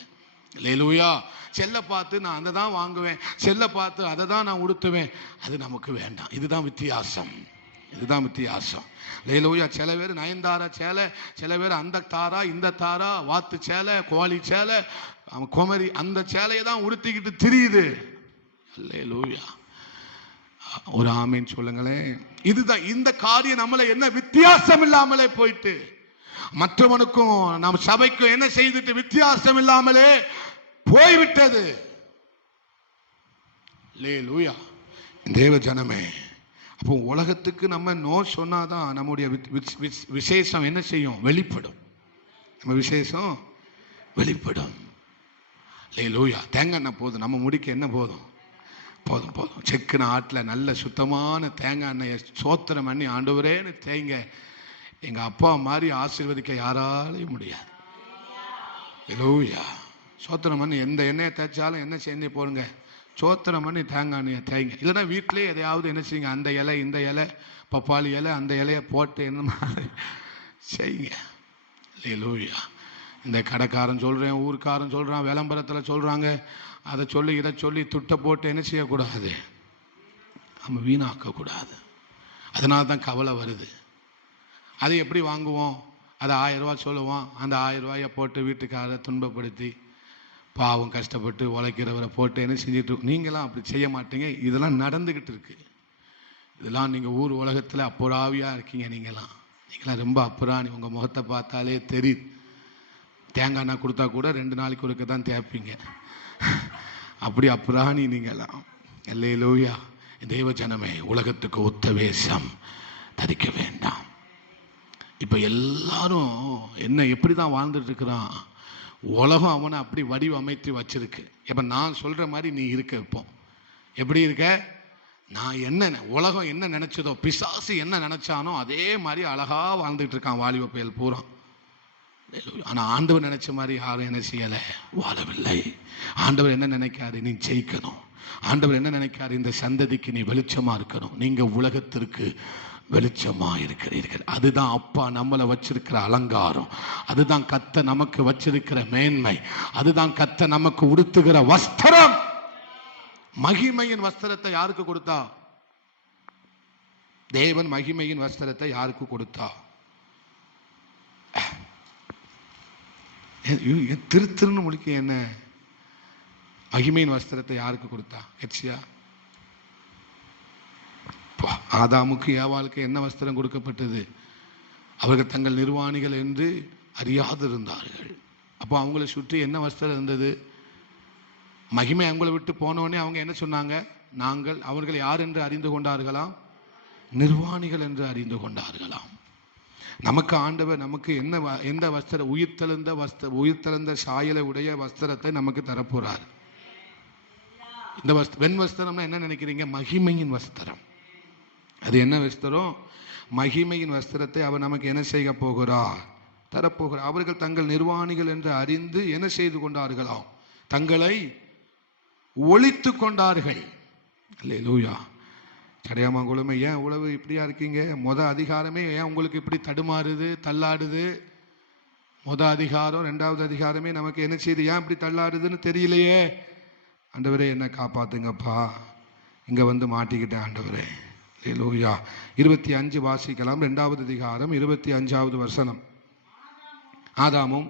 அல்லேலூயா. செல்லை பார்த்து நான் அதை தான் வாங்குவேன், செல்லை பார்த்து அதை தான் நான் உடுத்துவேன், அது நமக்கு வேண்டாம். இதுதான் வித்தியாசம், இதுதான் வித்தியாசம். அல்லேலூயா. சில பேர் நயன்தாரா சேலை, சில பேர் அந்த தாரா இந்த தாரா, வாத்து சேலை, கோழி சேலை, குமரி அந்த சேலையை தான் உடுத்திக்கிட்டு திரியுது. அல்லேலூயா. ஒரு ஆமீன் சொல்லுங்களேன். இதுதான் இந்த காரியம் நம்மளை என்ன வித்தியாசம் இல்லாமலே போயிட்டு, மற்றவனுக்கும் நம்ம சபைக்கும் என்ன செய்துட்டு வித்தியாசம் இல்லாமலே போய்விட்டது. அல்லேலூயா. தேவ ஜனமே, அப்போ உலகத்துக்கு நம்ம நோ சொன்னாதான் நம்முடைய விசேஷம் என்ன செய்யும், வெளிப்படும். நம்ம விசேஷம் வெளிப்படும். அல்லேலூயா. தேங்காய் எண்ணெய் போதும், நம்ம முடிக்க என்ன போதும், போதும் போதும். செக்குன ஆட்டில் நல்ல சுத்தமான தேங்காய் எண்ணெயை சோத்திரம் பண்ணி ஆண்டவரேன்னு தேங்க, எங்க அப்பா மாதிரி ஆசீர்வதிக்க யாராலையும் முடியாது. அல்லேலூயா. சோத்திரம் பண்ணி எந்த எண்ணெயை தேய்ச்சாலும் என்ன எண்ணெய் போடுங்க, சோத்திரம் பண்ணி தேங்காய் தேங்க. இல்லைன்னா வீட்டிலே எதையாவது என்ன செய்யுங்க, அந்த இலை இந்த இலை பப்பாளி இலை அந்த இலையை போட்டு என்ன செய்யுங்க. அல்லேலூயா. இந்த கடைக்காரன் சொல்கிறேன், ஊருக்காரன் சொல்கிறான், விளம்பரத்தில் சொல்கிறாங்க, அதை சொல்லி இதை சொல்லி துட்டை போட்டு என்ன செய்யக்கூடாது, நம்ம வீணாக்கக்கூடாது. அதனால தான் கவலை வருது. அது எப்படி வாங்குவோம்? அதை 1000 ரூபா சொல்லுவோம், அந்த 1000 ரூபாயை போட்டு வீட்டுக்காரை துன்பப்படுத்தி பாவம் கஷ்டப்பட்டு உழைக்கிறவரை போட்டு என்ன செஞ்சுட்டு. நீங்களாம் அப்படி செய்ய மாட்டீங்க. இதெல்லாம் நடந்துக்கிட்டு இருக்கு. இதெல்லாம் நீங்கள் ஊர் உலகத்தில் அப்புறாவியாக இருக்கீங்க. நீங்களாம் ரொம்ப அப்புறாணி. உங்கள் முகத்தை பார்த்தாலே தெரியுது. தேங்காய் எண்ணெய் கொடுத்தா கூட 2 நாளைக்கு ஒருக்க தான் தேய்ப்பீங்க. அப்படி அப்புறாணி நீங்களாம். அல்லேலூயா. தேவ ஜனமே, உலகத்துக்கு ஒத்த வேஷம் தரிக்க வேண்டாம். இப்போ எல்லாரும் என்ன எப்படி தான் வாழ்ந்துட்டு இருக்கிறான்? உலகம் அவனை அப்படி வடிவமைத்து வச்சிருக்கு. இப்போ நான் சொல்கிற மாதிரி நீ இருக்க. இப்போ எப்படி இருக்க? நான் என்ன, உலகம் என்ன நினச்சதோ, பிசாசு என்ன நினச்சானோ அதே மாதிரி அழகாக வாழ்ந்துட்டு இருக்கான் வாலிப பயல் பூரா. ஆனால் ஆண்டவர் நினைச்ச மாதிரி யாரும் என்ன செய்யலை, வாழவில்லை. ஆண்டவர் என்ன நினைக்காரு, நீ ஜெயிக்கணும். ஆண்டவர் என்ன நினைக்காரு, இந்த சந்ததிக்கு நீ வெளிச்சமா இருக்கணும். நீங்க உலகத்திற்கு வெளிச்சமா இருக்கிறீர்கள். அதுதான் அப்பா நம்மளை வச்சிருக்கிற அலங்காரம். அதுதான் கத்த நமக்கு வச்சிருக்கிற மேன்மை. அதுதான் கத்த நமக்கு உடுத்துகிற வஸ்திரம். மகிமையின் வஸ்திரத்தை யாருக்கு கொடுத்தா? தேவன் மகிமையின் வஸ்திரத்தை யாருக்கு கொடுத்தா? திருத்திருன்னு முடிக்க என்ன? மகிமையின் வஸ்திரத்தை யாருக்கு கொடுத்தா? எச்சியா. ஆதாமுக்கு ஏவாளுக்கு என்ன வஸ்திரம் கொடுக்கப்பட்டது? அவர்கள் தங்கள் நிர்வாணிகள் என்று அறியாதிருந்தார்கள். அப்போ அவங்களை சுற்றி என்ன வஸ்திரம் இருந்தது? மகிமை அவங்களை விட்டு போனோடனே அவங்க என்ன சொன்னாங்க? அவர்கள் யார் என்று அறிந்து கொண்டார்களாம்? நிர்வாணிகள் என்று அறிந்து கொண்டார்களாம். நமக்கு ஆண்டவர் நமக்கு எந்த வஸ்திரம், உயிர்த்தெழுந்த சாயலை உடைய வஸ்திரத்தை நமக்கு தரப்போறார். இந்த வெண் வஸ்திரம்னா என்ன நினைக்கிறீங்க? மகிமையின் வஸ்திரம். அது என்ன வஸ்திரம்? மகிமையின் வஸ்திரத்தை அவர் நமக்கு என்ன செய்ய போகிறார்? தரப்போகிறார். அவர்கள் தங்கள் நிர்வாணிகள் என்று அறிந்து என்ன செய்து கொண்டார்களாம்? தங்களை ஒளித்து கொண்டார்கள். அல்லேலூயா. சடையாமங்குளமே, ஏன் உழவு இப்படியா இருக்கீங்க? அதிகாரமே ஏன் உங்களுக்கு இப்படி தடுமாறுது, தள்ளாடுது? அதிகாரம் 2வது அதிகாரமே நமக்கு என்ன செய்யுது? ஏன் இப்படி தள்ளாடுதுன்னு தெரியலையே. ஆண்டவரே என்ன காப்பாத்துங்கப்பா, இங்க வந்து மாட்டிக்கிட்டேன் ஆண்டவரே. அல்லேலூயா. 25 வாசிக்கலாம். 2வது அதிகாரம் 25வது வசனம். ஆதாமும்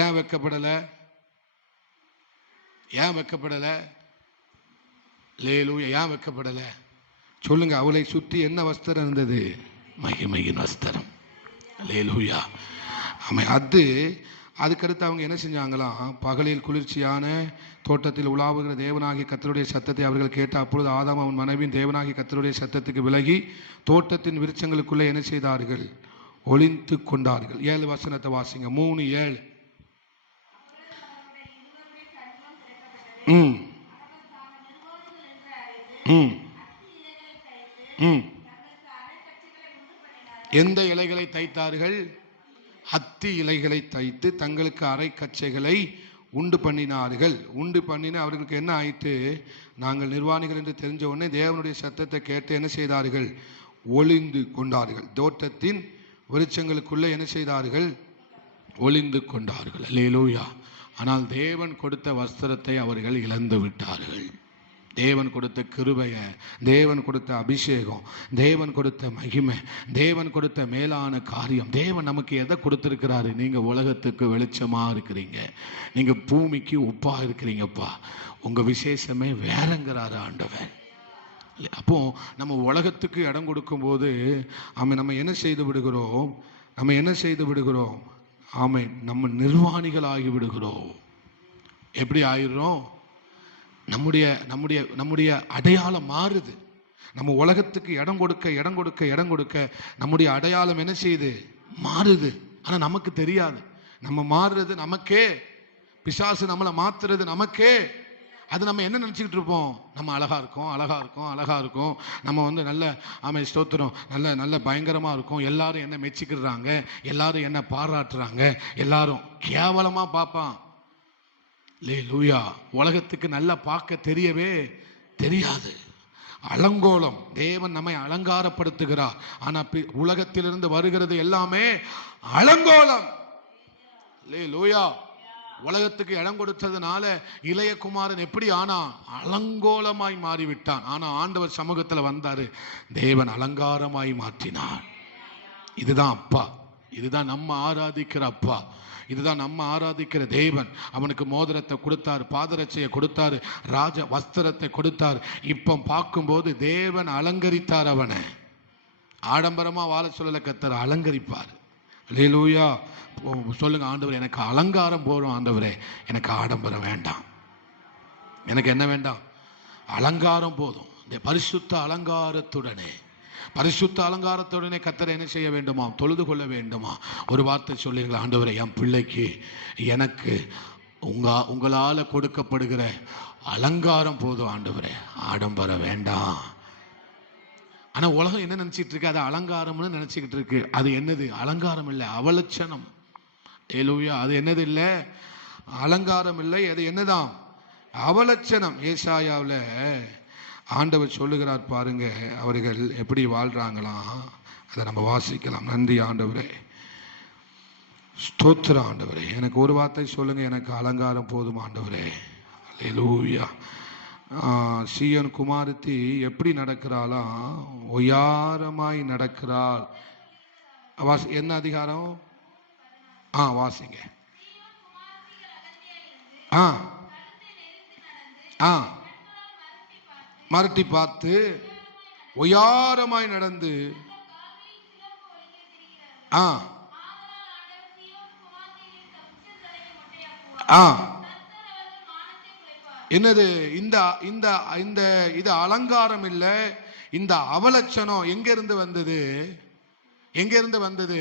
ஏன் வெட்கப்படல? ஏன் வெட்கப்படல? லேலூயா. ஏன் வெட்கப்படல சொல்லுங்க. அவளை சுற்றி என்ன வஸ்திரம் இருந்தது? மகிமையின் வஸ்திரம். லேலூயா. ஆமாம். அதுக்கடுத்து அவங்க என்ன செஞ்சாங்களாம்? பகலில் குளிர்ச்சியான தோட்டத்தில் உலாவுகிற தேவனாகிய கர்த்தருடைய சத்தத்தை அவர்கள் கேட்ட அப்பொழுது ஆதாம் அவன் மனைவியின் தேவனாகிய கர்த்தருடைய சத்தத்துக்கு விலகி தோட்டத்தின் விருட்சங்களுக்குள்ளே என்ன செய்தார்கள்? ஒளிந்து கொண்டார்கள். 7 வசனத்தை வாசிங்க. 3:7. எந்த இலைகளை தைத்தார்கள்? அத்தி இலைகளை தைத்து தங்களுக்கு அரை கச்சைகளை உண்டு பண்ணினார்கள். உண்டு பண்ணின அவர்களுக்கு என்ன ஆயிட்டு? நாங்கள் நிர்வாணிகள் என்று தெரிஞ்ச உடனே தேவனுடைய சத்தத்தை கேட்டு என்ன செய்தார்கள்? ஒளிந்து கொண்டார்கள். தோட்டத்தின் விருட்சங்களுக்குள்ளே என்ன செய்தார்கள்? ஒளிந்து கொண்டார்கள். அல்லேலூயா. ஆனால் தேவன் கொடுத்த வஸ்திரத்தை அவர்கள் இழந்து விட்டார்கள். தேவன் கொடுத்த கிருபையை, தேவன் கொடுத்த அபிஷேகம், தேவன் கொடுத்த மகிமை, தேவன் கொடுத்த மேலான காரியம். தேவன் நமக்கு எதை கொடுத்திருக்கிறாரு? நீங்க உலகத்துக்கு வெளிச்சமா இருக்கிறீங்க, நீங்க பூமிக்கு உப்பா இருக்கிறீங்கப்பா. உங்க விசேஷமே வேறங்கிறாரு ஆண்டவர். அப்போ நம்ம உலகத்துக்கு இடம் கொடுக்கும் போது நம்ம என்ன செய்து விடுகிறோம்? ஆமென். நம்ம நிர்வாணிகள் ஆகி விடுகிறோம். எப்படி ஆயிடுறோம்? நம்முடைய அடையாளம் மாறுது. நம்ம உலகத்துக்கு இடம் கொடுக்க நம்முடைய அடையாளம் என்ன செய்யுது? மாறுது. ஆனா நமக்கு தெரியாது. நம்ம மாறுறது நமக்கே, பிசாசு நம்மளை மாத்துறது நமக்கே. அது நம்ம என்ன நினச்சிக்கிட்டு இருப்போம்? நம்ம அழகா இருக்கும், நம்ம நல்ல ஸ்தோத்திரம், நல்ல பயங்கரமா இருக்கும், எல்லாரும் என்ன மெச்சிக்கிறாங்க, எல்லாரும் என்ன பாராட்டுறாங்க, எல்லாரும் கேவலமா பார்ப்பான். அல்லேலூயா. உலகத்துக்கு நல்லா பார்க்க தெரியவே தெரியாது. அலங்கோலம். தேவன் நம்மை அலங்காரப்படுத்துகிறார். ஆனா உலகத்திலிருந்து வருகிறது எல்லாமே அலங்கோலம். அல்லேலூயா. உலகத்துக்கு இடம் கொடுத்ததுனால இளையகுமாரன் எப்படி ஆனா அலங்கோலமாய் மாறிவிட்டான். ஆனா ஆண்டவர் சமூகத்துல வந்தாரு, தேவன் அலங்காரமாய் மாற்றினார். இதுதான் அப்பா. இதுதான் நம்ம ஆராதிக்கிற அப்பா. இதுதான் நம்ம ஆராதிக்கிற தேவன். அவனுக்கு மோதிரத்தை கொடுத்தார், பாதரட்சையை கொடுத்தாரு, ராஜ வஸ்திரத்தை கொடுத்தார். இப்ப பார்க்கும்போது தேவன் அலங்கரித்தார். அவனை ஆடம்பரமா வாழ சொல்லல, கர்த்தர் அலங்கரிப்பார். அல்லேலூயா. சொல்லுங்க, ஆண்டவர் எனக்கு அலங்காரம் போறோம். ஆண்டவரே எனக்கு ஆடம்பரம் வேண்டாம். எனக்கு என்ன வேண்டாம்? அலங்காரம் போதும். இந்த பரிசுத்த அலங்காரத்துடனே, பரிசுத்த அலங்காரத்துடனே கர்த்தரை என்ன செய்ய வேண்டுமா? தொழுது கொள்ள வேண்டுமா? ஒரு வார்த்தை சொல்லுங்களா, ஆண்டவரே என் பிள்ளைக்கு எனக்கு உங்களால கொடுக்கப்படுகிற அலங்காரம் போதும் ஆண்டவரே, ஆடம்பரம் வேண்டாம். ஆனா உலகம் என்ன நினைச்சிட்டு இருக்கு? அது அலங்காரம்னு நினைச்சுக்கிட்டு இருக்கு. அது என்னது? அலங்காரம் இல்லை, அவலட்சணம். அல்லேலூயா. அது என்னது? இல்லை, அலங்காரம் இல்லை, அது என்னதான்? அவலட்சணம். ஏசாயாவில் ஆண்டவர் சொல்லுகிறார் பாருங்க, அவர்கள் எப்படி வாழ்றாங்களாம். அதை நம்ம வாசிக்கலாம். நன்றி ஆண்டவரே, ஸ்தோத்திர ஆண்டவரே. எனக்கு ஒரு வார்த்தை சொல்லுங்க, எனக்கு அலங்காரம் போதும் ஆண்டவரே. அல்லேலூயா. சீயோன் குமாரத்தி எப்படி நடக்கிறாளாம்? ஒய்யாரமாய் நடக்கிறாள். என்ன அதிகாரம்? வாசிங்க. மரட்டி பார்த்து ஒய்யாரமாய் நடந்து என்னது? இந்த இந்த இந்த இது அலங்காரம் இல்லை, இந்த அவலட்சணம் எங்க இருந்து வந்தது? எங்க இருந்து வந்தது?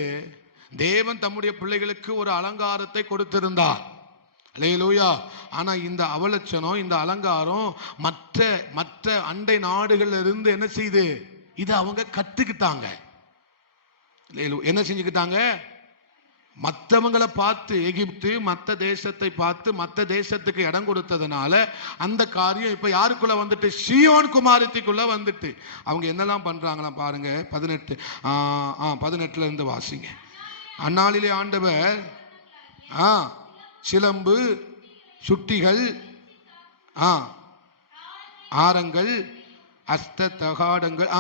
தேவன் தம்முடைய பிள்ளைகளுக்கு ஒரு அலங்காரத்தை கொடுத்திருந்தார். அல்லேலூயா. ஆனா இந்த அவலட்சணம், இந்த அலங்காரம் மற்ற மற்ற அண்டை நாடுகள்ல இருந்து என்ன செய்து இது அவங்க கத்துக்கிட்டாங்க. என்ன செஞ்சுக்கிட்டாங்க? மற்றவங்களை பார்த்து, எகிப்து மற்ற தேசத்தை பார்த்து மற்ற தேசத்துக்கு இடம் கொடுத்ததுனால அந்த காரியம் இப்ப யாருக்குள்ள வந்துட்டு? சீயோன் குமாரத்திக்குள்ள வந்துட்டு. அவங்க என்னெல்லாம் பண்றாங்களாம் பாருங்க. 18 இருந்து வாசிங்க. அந்நாளிலே ஆண்டவர் சிலம்பு, சுட்டிகள், ஆரங்கள், அஸ்த தகாடங்கள்,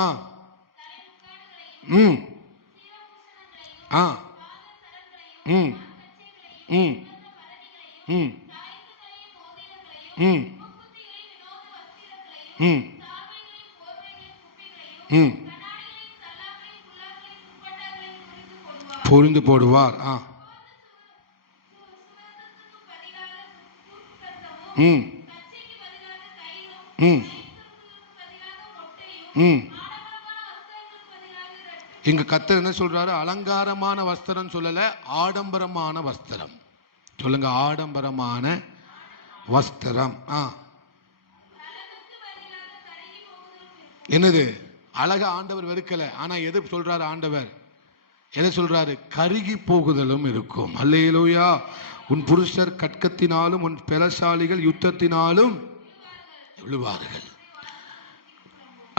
பொருந்து போடுவார். இங்க கர்த்தர் என்ன சொல்றாரு? அலங்காரமான வஸ்திரம் சொல்லல, ஆடம்பரமான வஸ்திரம். சொல்லுங்க, ஆடம்பரமான வஸ்திரம். என்னது? அழக ஆண்டவர் வெறுக்கல. ஆனா எது சொல்றாரு ஆண்டவர்? எதை சொல்றாரு? கருகி போகுதலும் இருக்கும். அல்லேலூயா. உன் புருஷர் கட்கத்தினாலும் உன் பெலசாலிகள் யுத்தத்தினாலும் விழுவார்கள்.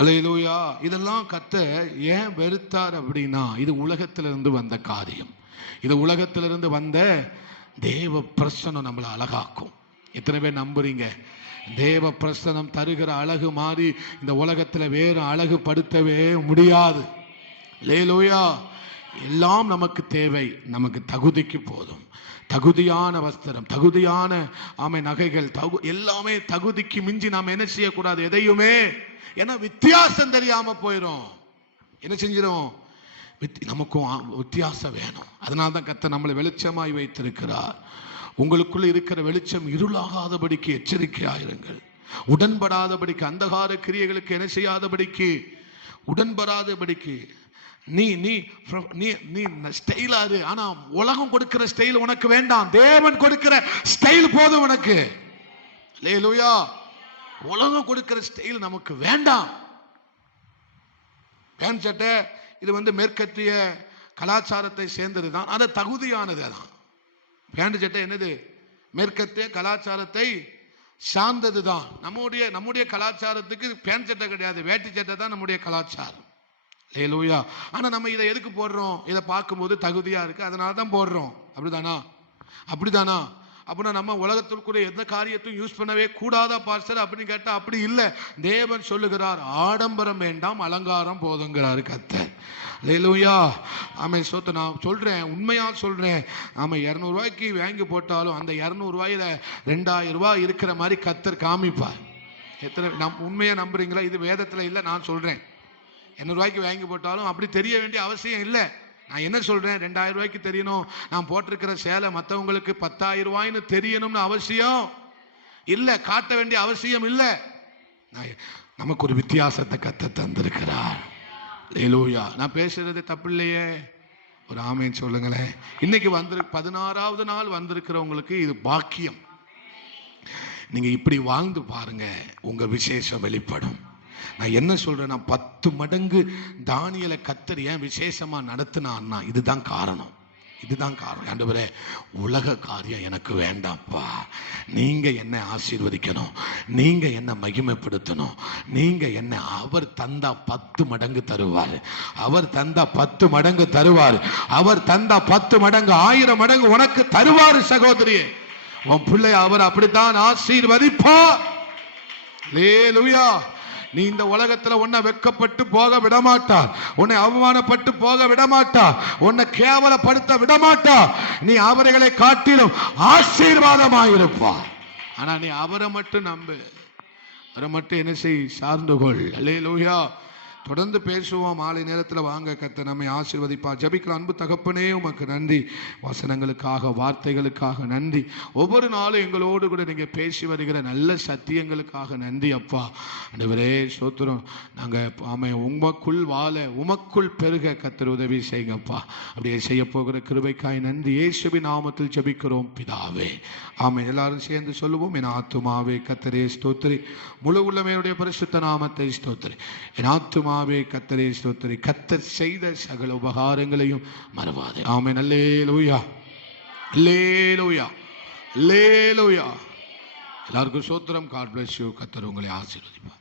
அல்லேலூயா. இதெல்லாம் கர்த்தர் ஏன் வெறுத்தார் அப்படின்னா, இது உலகத்திலிருந்து வந்த காரியம். இது உலகத்திலிருந்து வந்த தேவ பிரசனம் நம்மளை அழகாக்கும். எத்தனை பேர் நம்புறீங்க? தேவ பிரசனம் தருகிற அழகு மாதிரி இந்த உலகத்துல வேறு அழகு படுத்தவே முடியாது. அல்லேலூயா. எல்லாம் நமக்கு தேவை. நமக்கு தகுதிக்கு போதும். தகுதியான வஸ்திரம், தகுதியான நகைகள், எல்லாமே தகுதிக்கு மிஞ்சி நாம் என்ன செய்யக்கூடாது? எதையுமே. ஏன்னா வித்தியாசம் தெரியாம போயிடும். என்ன செஞ்சிடும்? நமக்கும் வித்தியாசம் வேணும். அதனால தான் கர்த்தர் நம்மளை வெளிச்சமாய் வைத்திருக்கிறார். உங்களுக்குள்ள இருக்கிற வெளிச்சம் இருளாகாதபடிக்கு எச்சரிக்கையாயிருங்கள். உடன்படாதபடிக்கு, அந்தகார கிரியைகளுக்கு என்ன செய்யாதபடிக்கு, உடன்படாதபடிக்கு. நீ நீ நீ நீ ஸ்டைலா இரு. ஆனா உலகம் கொடுக்கிற ஸ்டைல் உனக்கு வேண்டாம். தேவன் கொடுக்கிற ஸ்டைல் போதும் உனக்கு. அல்லேலூயா. உலகம் கொடுக்கிற ஸ்டைல் நமக்கு வேண்டாம். பேண்ட் சட்டை இது மேற்கத்திய கலாச்சாரத்தை சேர்ந்தது தான். அது தகுதியானது தான். பேண்ட் சட்டை என்னது? மேற்கத்திய கலாச்சாரத்தை சார்ந்தது தான். நம்முடைய கலாச்சாரத்துக்கு பேண்ட் சட்டை கிடையாது, வேட்டி சட்டை தான் நம்முடைய கலாச்சாரம். ஹல்லேலூயா. ஆனா நம்ம இதை எதுக்கு போடுறோம்? இதை பார்க்கும்போது தகுதியா இருக்கு, அதனால தான் போடுறோம். அப்படிதானா? அப்படின்னா நம்ம உலகத்திற்குரிய எந்த காரியத்தையும் யூஸ் பண்ணவே கூடாதா பாஸ்டர் அப்படின்னு கேட்டா அப்படி இல்லை. தேவன் சொல்லுகிறார், ஆடம்பரம் வேண்டாம், அலங்காரம் போதுங்கிறாரு கர்த்தர். ஹல்லேலூயா. ஆமென். நான் சொல்றேன், உண்மையா சொல்றேன், நாம 200 ரூபாய்க்கு வாங்கி போட்டாலும் அந்த 200 ரூபாயில 2000 ரூபாய் இருக்கிற மாதிரி கர்த்தர் காமிப்பார். எத்தனை உண்மையா நம்புறீங்களா? இது வேதத்துல இல்லை, நான் சொல்றேன். 200 ரூபாய்க்கு வாங்கி போட்டாலும் அப்படி தெரிய வேண்டிய அவசியம் இல்லை. நான் என்ன சொல்றேன், 2000 ரூபாய்க்கு தெரியணும், நான் போட்டிருக்கிற சேலை மற்றவங்களுக்கு 10,000 ரூபாய்னு தெரியணும்னு அவசியம் இல்லை, காட்ட வேண்டிய அவசியம் இல்லை. நமக்கு ஒரு வித்தியாசத்தை கர்த்தர் தந்திருக்கிறார். ஹல்லேலூயா. நான் பேசுறது தப்பு இல்லையே? ஒரு ஆமேன் சொல்லுங்களேன். இன்னைக்கு 16வது நாள் வந்திருக்கிறவங்களுக்கு இது பாக்கியம். நீங்க இப்படி வாழ்ந்து பாருங்க, உங்க விசேஷம் வெளிப்படும். நான் என்ன சொல்றேன்னா, 10 மடங்கு தானியேலை கர்த்தர் ஏன் விசேஷமா நடத்தினான்னா இதுதான் காரணம். ஆண்டவரே, உலக காரியம் எனக்கு வேண்டாம்ப்பா, நீங்க என்னை ஆசீர்வதிக்கணும், நீங்க என்னை மகிமைப்படுத்தணும், நீங்க என்ன அவர் தந்தா 10 மடங்கு தருவார், அவர் தந்தா 10 மடங்கு தருவார், அவர் தந்தா 10 மடங்கு 1000 மடங்கு உனக்கு தருவார். சகோதரியே, உன் பிள்ளை அவர் அப்படித்தான் ஆசீர்வதிப்பார். ஹல்லேலூயா. நீ இந்த உலகத்துல உன்னை வெட்கப்பட்டு போக விடமாட்டார், உன்னை அவமானப்பட்டு போக விடமாட்டார், உன்னை கேவலப்படுத்த விடமாட்டார். நீ அவர்களை காட்டிலும் ஆசீர்வாதமாயிருப்பார். ஆனா நீ அவரை மட்டும் நம்பு, அவரை மட்டும் என்ன செய், சார்ந்து கொள். அல்லேலூயா. தொடர்ந்து பேசுவோம். மாலை நேரத்தில் வாங்க, கர்த்தர் நம்மை ஆசீர்வதிப்பார். ஜெபிக்கலாம். அன்பு தகப்பனே, உமக்கு நன்றி, வசனங்களுக்காக, வார்த்தைகளுக்காக நன்றி. ஒவ்வொரு நாளும் எங்களோடு கூட நீங்க பேசி வருகிற நல்ல சத்தியங்களுக்காக நன்றி அப்பா. ஆண்டவரே ஸ்தோத்திரம். நாங்கள் உமக்குள் வாழ, உமக்குள் பெருக கர்த்தர் உதவி செய்யுங்கப்பா. அப்படியே செய்ய போகிற கிருபைக்காய் நன்றி. இயேசுவின் நாமத்தில் ஜெபிக்கிறோம் பிதாவே, ஆமென். எல்லாரும் சேர்ந்து சொல்லுவோம். என் ஆத்துமாவே கர்த்தரே ஸ்தோத்திரி, முழு உள்ளமையுடைய பரிசுத்த நாமத்தை ஸ்தோத்திரி. என் ஆத்துமா கர்த்தரே ஸ்தோத்திரி, கர்த்தர் செய்த சகல உபகாரங்களையும் மறவாதே. ஆமென். அல்லேலூயா, அல்லேலூயா, அல்லேலூயா. எல்லாருக்கும் ஸ்தோத்திரம். God bless you. கர்த்தர் உங்களை ஆசீர்வதிப்பார்.